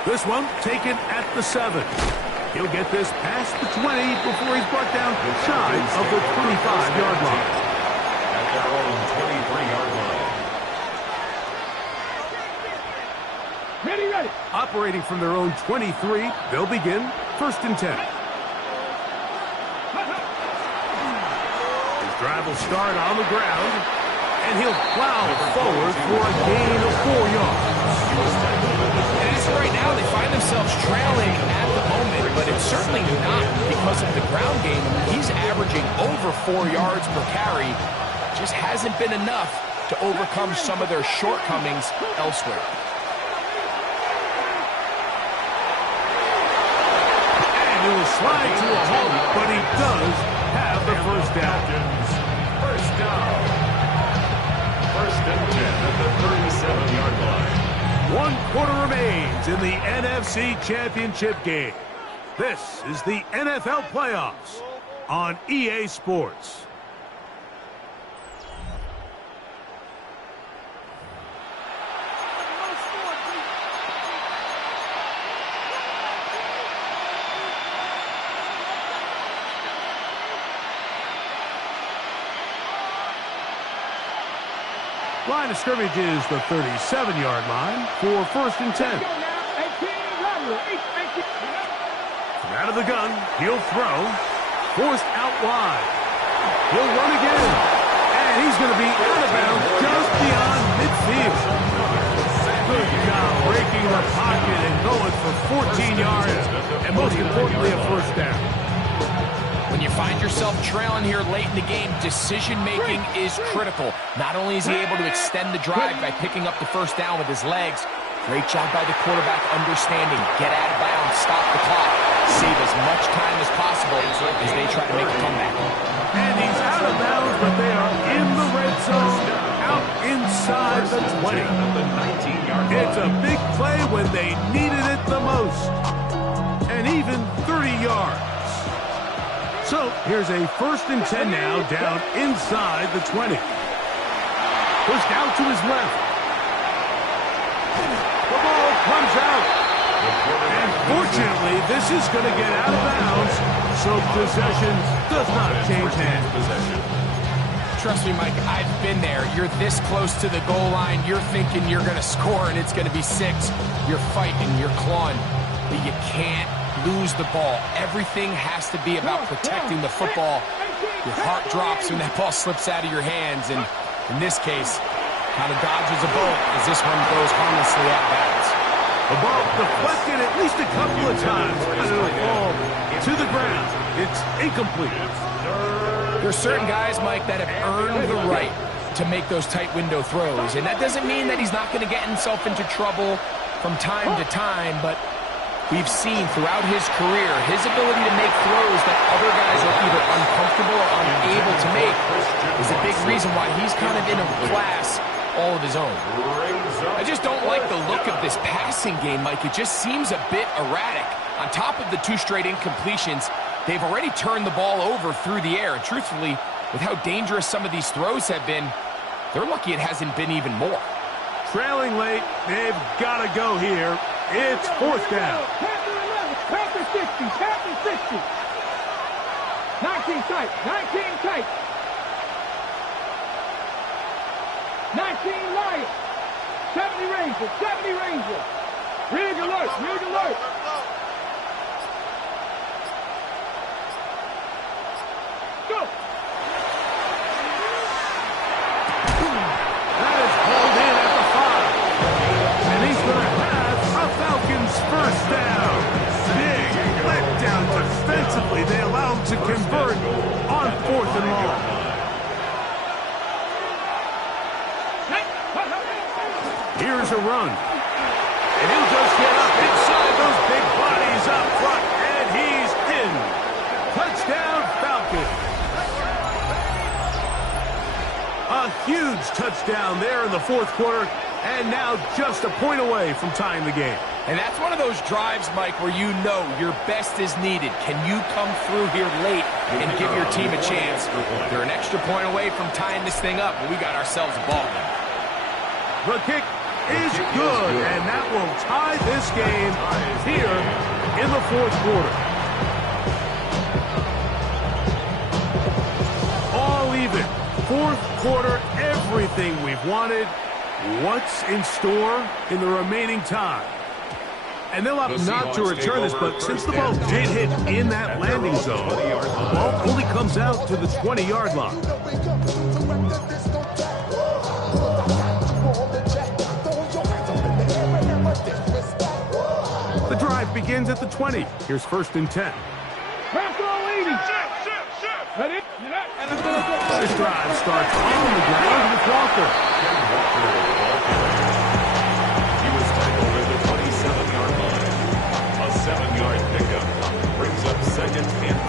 This one taken at the 7. He'll get this past the 20 before he's brought down shy of the 25-yard line. At their own 23-yard line. Ready. Operating from their own 23, they'll begin 1st and 10. His drive will start on the ground, and he'll plow forward for a gain of 4 yards. And as of right now, they find themselves trailing at the moment, but it's certainly not because of the ground game. I mean, he's averaging over 4 yards per carry. Just hasn't been enough to overcome some of their shortcomings elsewhere. And he will slide to a halt, but he does have the first down. First down. First and 10 at the 37-yard line. 1 quarter remains in the NFC Championship game. This is the NFL Playoffs on EA Sports. Line of scrimmage is the 37-yard line for 1st and 10. From out of the gun, he'll throw. Forced out wide. He'll run again. And he's going to be out of bounds just beyond midfield. Good job breaking the pocket and going for 14 yards. And most importantly, a first down. When you find yourself trailing here late in the game, decision-making is critical. Not only is he able to extend the drive by picking up the first down with his legs, great job by the quarterback understanding, get out of bounds, stop the clock, save as much time as possible as they try to make a comeback. And he's out of bounds, but they are in the red zone, out inside the 20. It's a big play when they needed it the most, and even 30 yards. So here's a 1st and 10 now, down inside the 20. Pushed out to his left. The ball comes out. And fortunately, this is going to get out of bounds, so possession does not change hands. Trust me, Mike, I've been there. You're this close to the goal line. You're thinking you're going to score and it's going to be 6. You're fighting, you're clawing, but you can't lose the ball. Everything has to be about protecting the football. Your heart drops when that ball slips out of your hands, and in this case, kind of dodges a bullet as this one goes harmlessly out of bounds. The ball deflected at least a couple of times, and it'll fall to the ground. It's incomplete. There are certain guys, Mike, that have earned the right to make those tight window throws. And that doesn't mean that he's not going to get himself into trouble from time to time, but we've seen throughout his career his ability to make throws that other guys are either uncomfortable or unable to make is a big reason why he's kind of in a class all of his own. I just don't like the look of this passing game, Mike. It just seems a bit erratic. On top of the 2 straight incompletions, they've already turned the ball over through the air. And truthfully, with how dangerous some of these throws have been, they're lucky it hasn't been even more. Trailing late, they've got to go here. It's 4th down. Panther 11, Panther 60, Panther 60. 19 tight, 19 tight. 19 Lions. 70 Rangers, 70 Rangers. Rig alert, rig alert. Go. That is pulled in at the 5. And he's going to have a Falcons first down. Big letdown defensively. They allow him to convert on 4th and long. Here's a run. And he'll just get up inside those big bodies up front. And he's in. Touchdown, Falcons. A huge touchdown there in the 4th quarter. And now just a point away from tying the game. And that's one of those drives, Mike, where you know your best is needed. Can you come through here late and give your team a chance? They're an extra point away from tying this thing up, but we got ourselves a ball game. The kick is good, and that will tie this game here in the 4th quarter. All even. 4th quarter, everything we've wanted. What's in store in the remaining time? And they'll opt not to return this, but since the ball did hit in that landing zone, the ball only comes out to the 20-yard line. The drive begins at the 20. Here's 1st and 10. This drive starts on the ground with Walker. He was tackled at the 27-yard line. A 7-yard pickup brings up 2nd and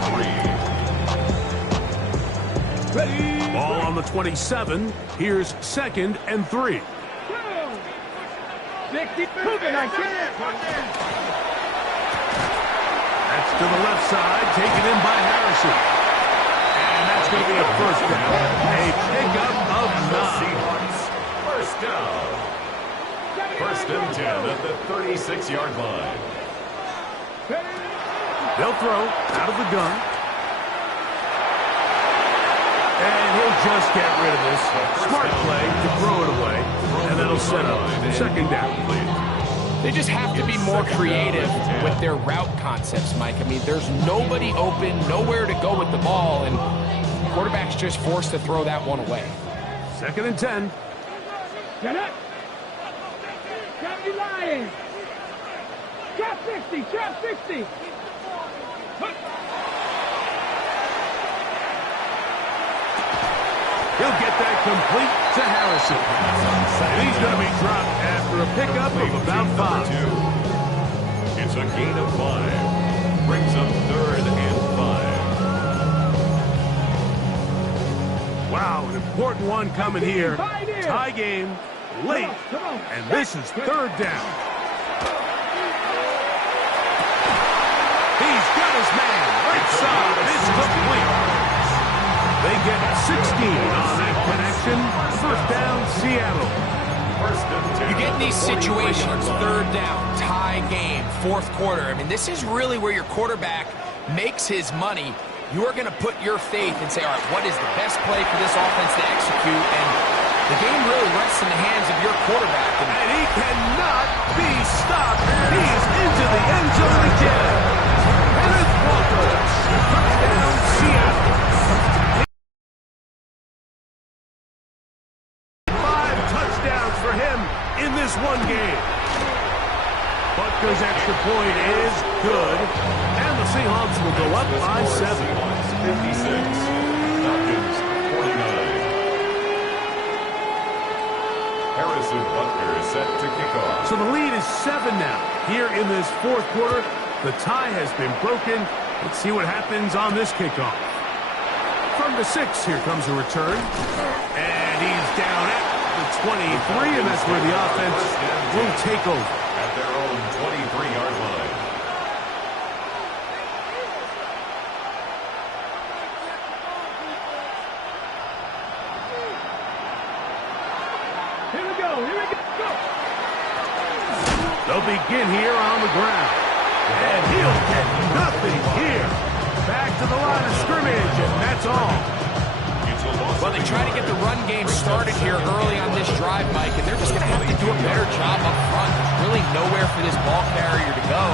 3. Ball on the 27. Here's 2nd and 3. That's to the left side, taken in by Harrison. And that's going to be a first down. A pickup of 9. First down. 1st and 10 at the 36-yard line. They'll throw out of the gun. And he'll just get rid of this. Smart play to throw it away. And that'll set up 2nd down. They just have to be more creative with their route concepts, Mike. I mean, there's nobody open, nowhere to go with the ball, and the quarterback's just forced to throw that one away. 2nd and 10. Get up. 70 Lions. Trap 60, trap 60. He'll get that complete to Harrison. And he's going to be dropped after a pickup of about 5. It's a gain of 5. Brings up 3rd and 5. Wow, an important one coming here. Tie game, late, and this is 3rd down. He's got his man right side. It's complete. They get 16 on that connection. 1st down, Seattle. You get in these situations, 3rd down, tie game, 4th quarter. I mean, this is really where your quarterback makes his money. You are going to put your faith and say, all right, what is the best play for this offense to execute? And the game really rests in the hands of your quarterback. And he cannot be stopped. He's into the end zone again. Kenneth Walker. Touchdown, Seattle. 5 touchdowns for him in this one game. Butker's extra point is good. And the Seahawks will go up by 7. 56. Falcons 49. set to kick off. So the lead is 7 now. Here in this fourth quarter, the tie has been broken. Let's see what happens on this kickoff. From the 6, here comes a return. And he's down at the 23, and that's where the offense will take over. At their own 23-yard line. Here we go. Go. They'll begin here on the ground. And he'll get nothing here. Back to the line of scrimmage, and that's all. Well, they try to get the run game started here early on this drive, Mike, and they're just going to have to do a better job up front. There's really nowhere for this ball carrier to go.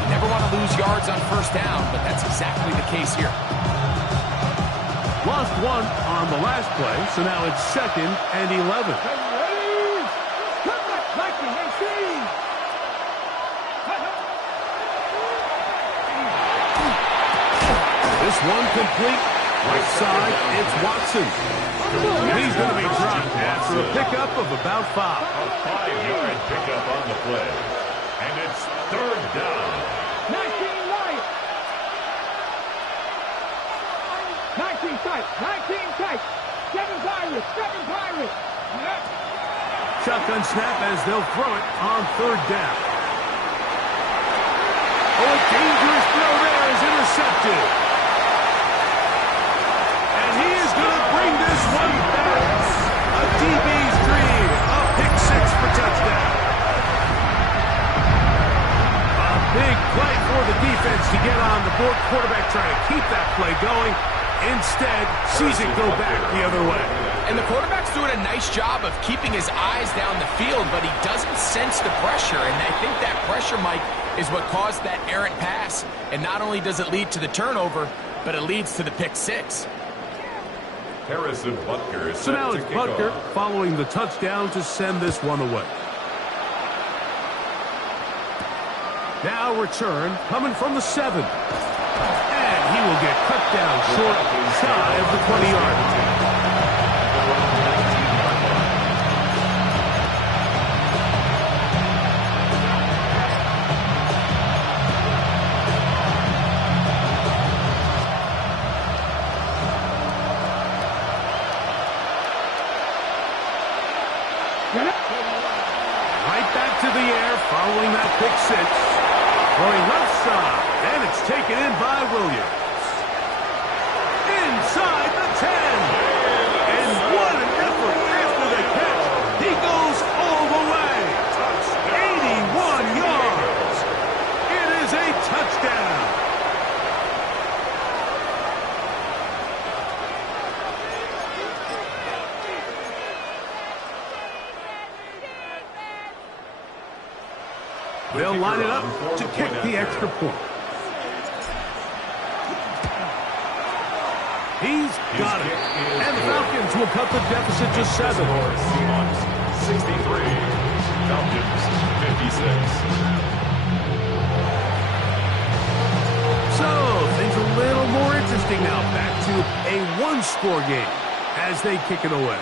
You never want to lose yards on first down, but that's exactly the case here. Lost 1 on the last play, so now it's 2nd and 11. Ready? Come back, Viking, and see. This one complete. Right side, it's Watson. And he's going to be dropped after a pickup of about 5. A 5-yard pickup on the play. And it's 3rd down. 19 Lions. 19 tight. 19 tight. 7 Pirates. Shotgun snap as they'll throw it on 3rd down. Oh, a dangerous throw there is intercepted. He is going to bring this one back. A DB's dream. A pick 6 for touchdown. A big play for the defense to get on the board. Quarterback trying to keep that play going. Instead, sees it go back the other way. And the quarterback's doing a nice job of keeping his eyes down the field, but he doesn't sense the pressure. And I think that pressure, Mike, is what caused that errant pass. And not only does it lead to the turnover, but it leads to the pick 6. Harrison Butker is So now it's Butker following the touchdown to send this one away. Now return coming from the 7. And he will get cut down short, shy of the 20-yard line. Right back to the air following that pick 6. Throwing left side, and it's taken in by Williams. Inside the 10. And what an effort after the catch. He goes all the way. 81 yards. It is a touchdown. They'll line it up to kick the extra point. He's got it. And the Falcons will cut the deficit to 7. Seahawks 63. Falcons 56. So, things a little more interesting now. Back to a one-score game as they kick it away.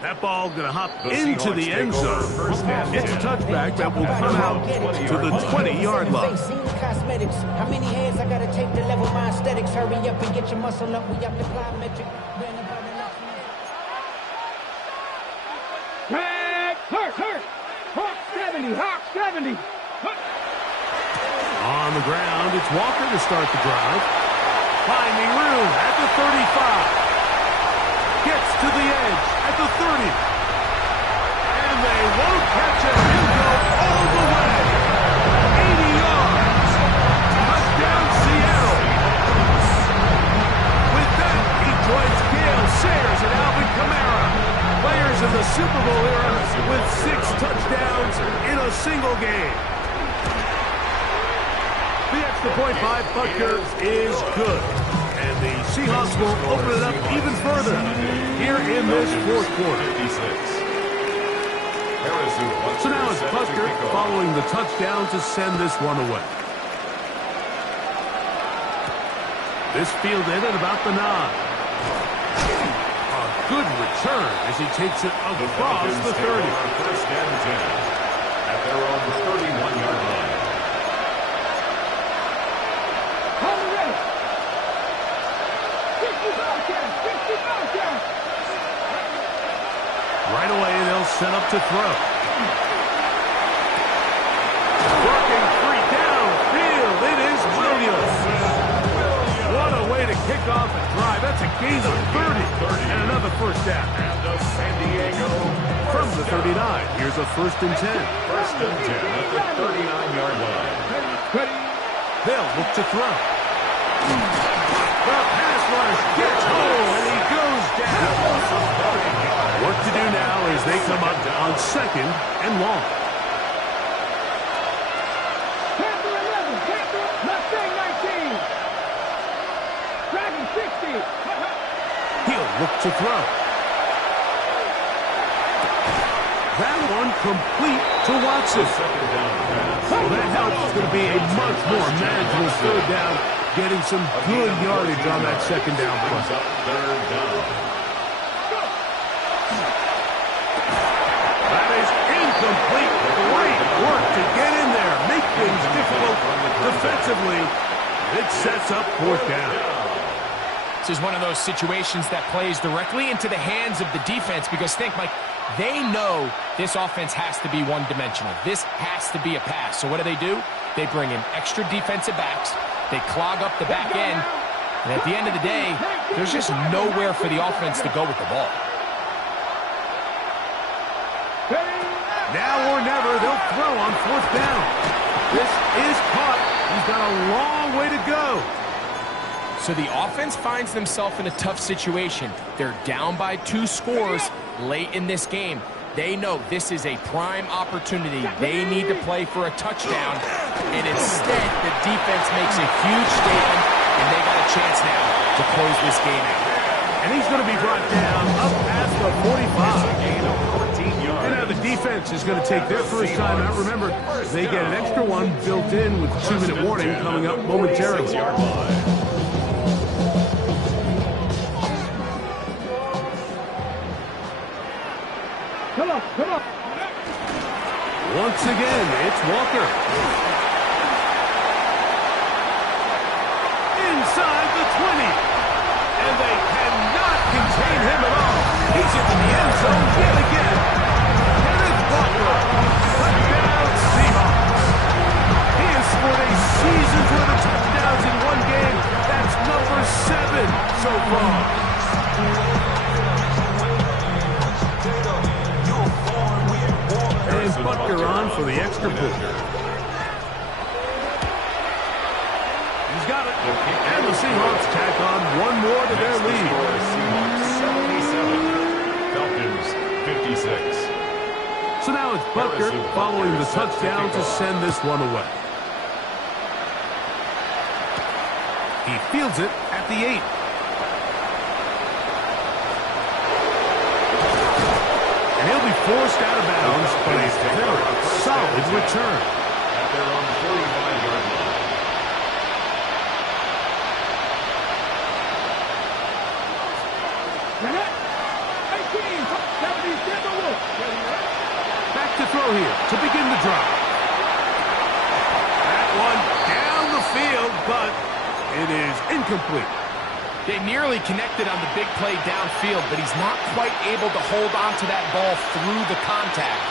That ball going to hop into the end zone. It's a touchback that will come out to the 20-yard line. How many heads I gotta take to level my aesthetics? Hurry up and get your muscle up. We up the plyometric. Tag, hurt. Hawk 70, Hawk 70. On the ground, it's Walker to start the drive. Finding room at the 35. Gets to the edge at the 30. And they won't catch him. He'll go all the way. 80 yards. Touchdown, Seattle. With that, he joins Gale Sayers and Alvin Kamara. Players in the Super Bowl era with 6 touchdowns in a single game. The extra point by Butker is good. And the Seahawks will open it up even further here in this fourth quarter. So now it's Butker following the touchdown to send this one away. This fielded at about the 9. A good return as he takes it across the 30. First and 10 at their own 31-yard line. On the ready. 60 count. 60 count. Right away, they'll set up to throw. Working free downfield. It is Williams. What a way to kick off a drive. That's a gain of 30. And another first down. And the San Diego From the 39, here's a first and 10. first and 10 at the 39-yard line. They'll look to throw. The pass rush gets home, and he goes down. What to do now as they come up on second and long. Panther 11. Panther Mustang 19. Dragon 60. He'll look to throw. That one complete to Watson. Second down pass. Well, that helps. It's going to be a much more manageable third down, getting some good yardage on that second down Brings play. up third down. That is incomplete. Great work to get in there, make things difficult defensively. It sets up fourth down. This is one of those situations that plays directly into the hands of the defense because think, Mike, they know this offense has to be one-dimensional. This has to be a pass. So what do? They bring in extra defensive backs. They clog up the back end. And at the end of the day, there's just nowhere for the offense to go with the ball. Now or never, they'll throw on fourth down. This is caught. He's got a long way to go. So the offense finds themselves in a tough situation. They're down by 2 scores late in this game. They know this is a prime opportunity. They need to play for a touchdown. And instead, the defense makes a huge statement, and they got a chance now to close this game out. And he's going to be brought down up past the 45. Gain of 14 yards. And now the defense is going to take their first time out. Remember, they get an extra one built in with 2-minute warning coming up momentarily. 6-yard line. Come on. Once again, it's Walker. Inside the 20. And they cannot contain him at all. He's into the end zone yet again. Kenneth Walker. Touchdown Seahawks. He has scored a season's worth of touchdowns in one game. That's number 7 so far. And Butker on for the extra point. He's got it. And the Seahawks tack on one more to their lead. Seahawks 77. Falcons 56. So now it's Butker following the touchdown to send this one away. He fields it at the 8. And he'll be forced out of bounds, but a very solid return. At their own 45-yard line. Back to throw here to begin the drive. That one down the field, but it is incomplete. They nearly connected on the big play downfield, but he's not quite able to hold on to that ball through the contact.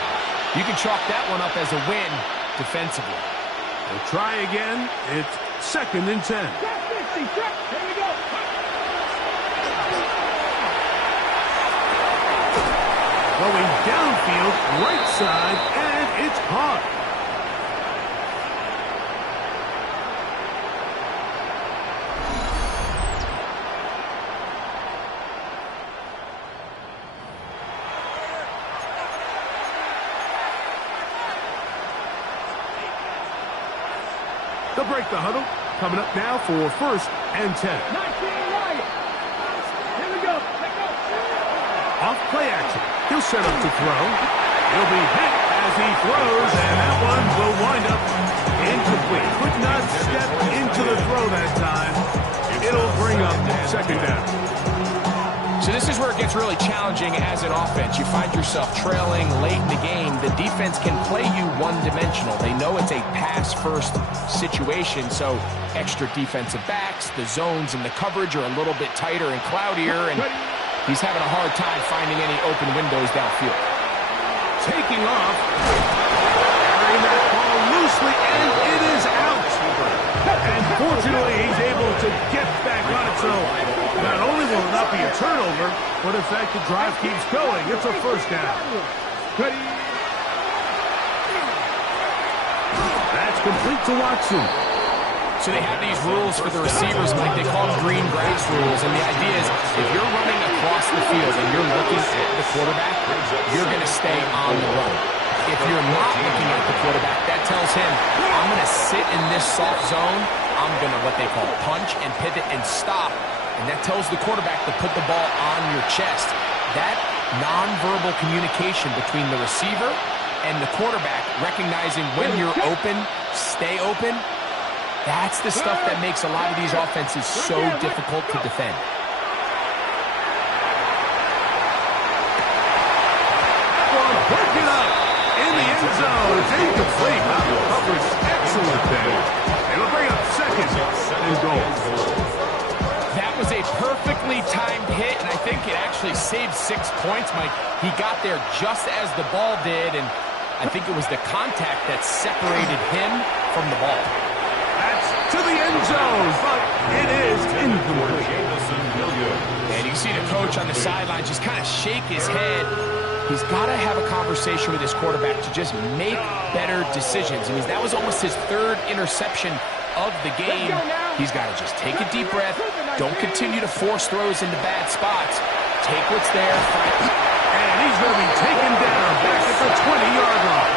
You can chalk that one up as a win defensively. They'll try again. It's second and 10. Here we go. Going downfield, right side, and it's caught. They'll break the huddle. Coming up now for first and 10. 19 right. Here we go. Let's go. Off play action. He'll set up to throw. He'll be hit as he throws, and that one will wind up incomplete. Could not step into the throw that time. It'll bring up second down. So this is where it gets really challenging as an offense. You find yourself trailing late in the game. The defense can play you one-dimensional. They know it's a pass-first situation, so extra defensive backs, the zones and the coverage are a little bit tighter and cloudier, and he's having a hard time finding any open windows downfield. Taking off, carrying that ball loosely, and it is out. And fortunately, he's able to get back on it, so not only will it not be a turnover, but in fact the drive keeps going. It's a first down. That's complete to Watson. So they have these rules for the receivers, Mike. They call them green grass rules. And the idea is if you're running across the field and you're looking at the quarterback, you're going to stay on the run. If you're not looking at the quarterback, that tells him, I'm going to sit in this soft zone. I'm going to what they call punch and pivot and stop. And that tells the quarterback to put the ball on your chest. That nonverbal communication between the receiver and the quarterback, recognizing when you're open, stay open, that's the stuff that makes a lot of these offenses so difficult to defend. Break it up in the end zone. It's incomplete. Coverage excellent there. It'll bring up second and goal. That was a perfectly timed hit, and I think it actually saved 6 points, Mike. He got there just as the ball did, and I think it was the contact that separated him from the ball. That's to the end zone, but it is incomplete. And you see the coach on the sideline just kind of shake his head. He's got to have a conversation with his quarterback to just make better decisions. I mean, that was almost his third interception of the game. He's got to just take a deep breath. Don't continue to force throws into bad spots. Take what's there. And he's going to be taken down back at the 20-yard line.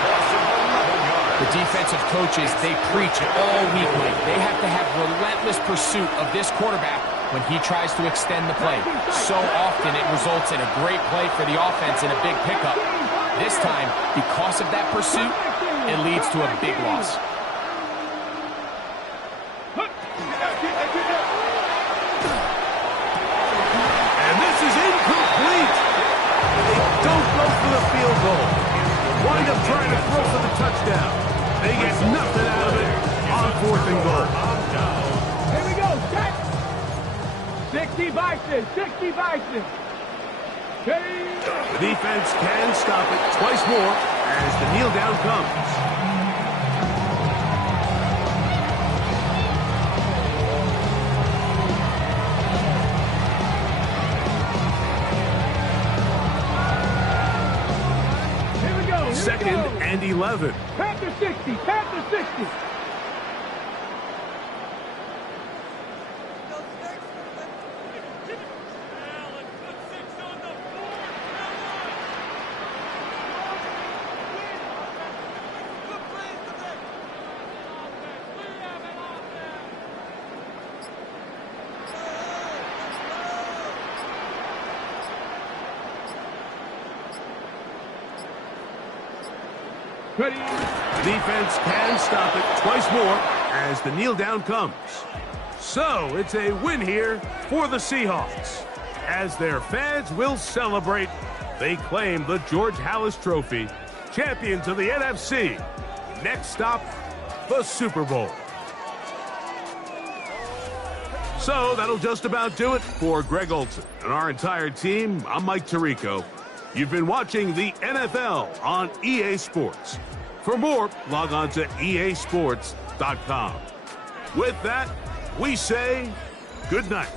The defensive coaches, they preach all week, Mike. They have to have relentless pursuit of this quarterback when he tries to extend the play. So often it results in a great play for the offense and a big pickup. This time, because of that pursuit, it leads to a big loss. And this is incomplete. They don't go for the field goal. Wind up trying to throw for the touchdown. They get nothing out of it on 4th and goal. Here we go, set. 60 Bison, 60 Bison. The defense can stop it twice more as the kneel down comes. Second and 11. Panther 60, Panther 60. Ready. The defense can stop it twice more as the kneel down comes. So it's a win here for the Seahawks. As their fans will celebrate, they claim the George Halas Trophy, champions of the NFC. Next stop, the Super Bowl. So that'll just about do it for Greg Olsen and our entire team. I'm Mike Tirico. You've been watching the NFL on EA Sports. For more, log on to easports.com. With that, we say good night.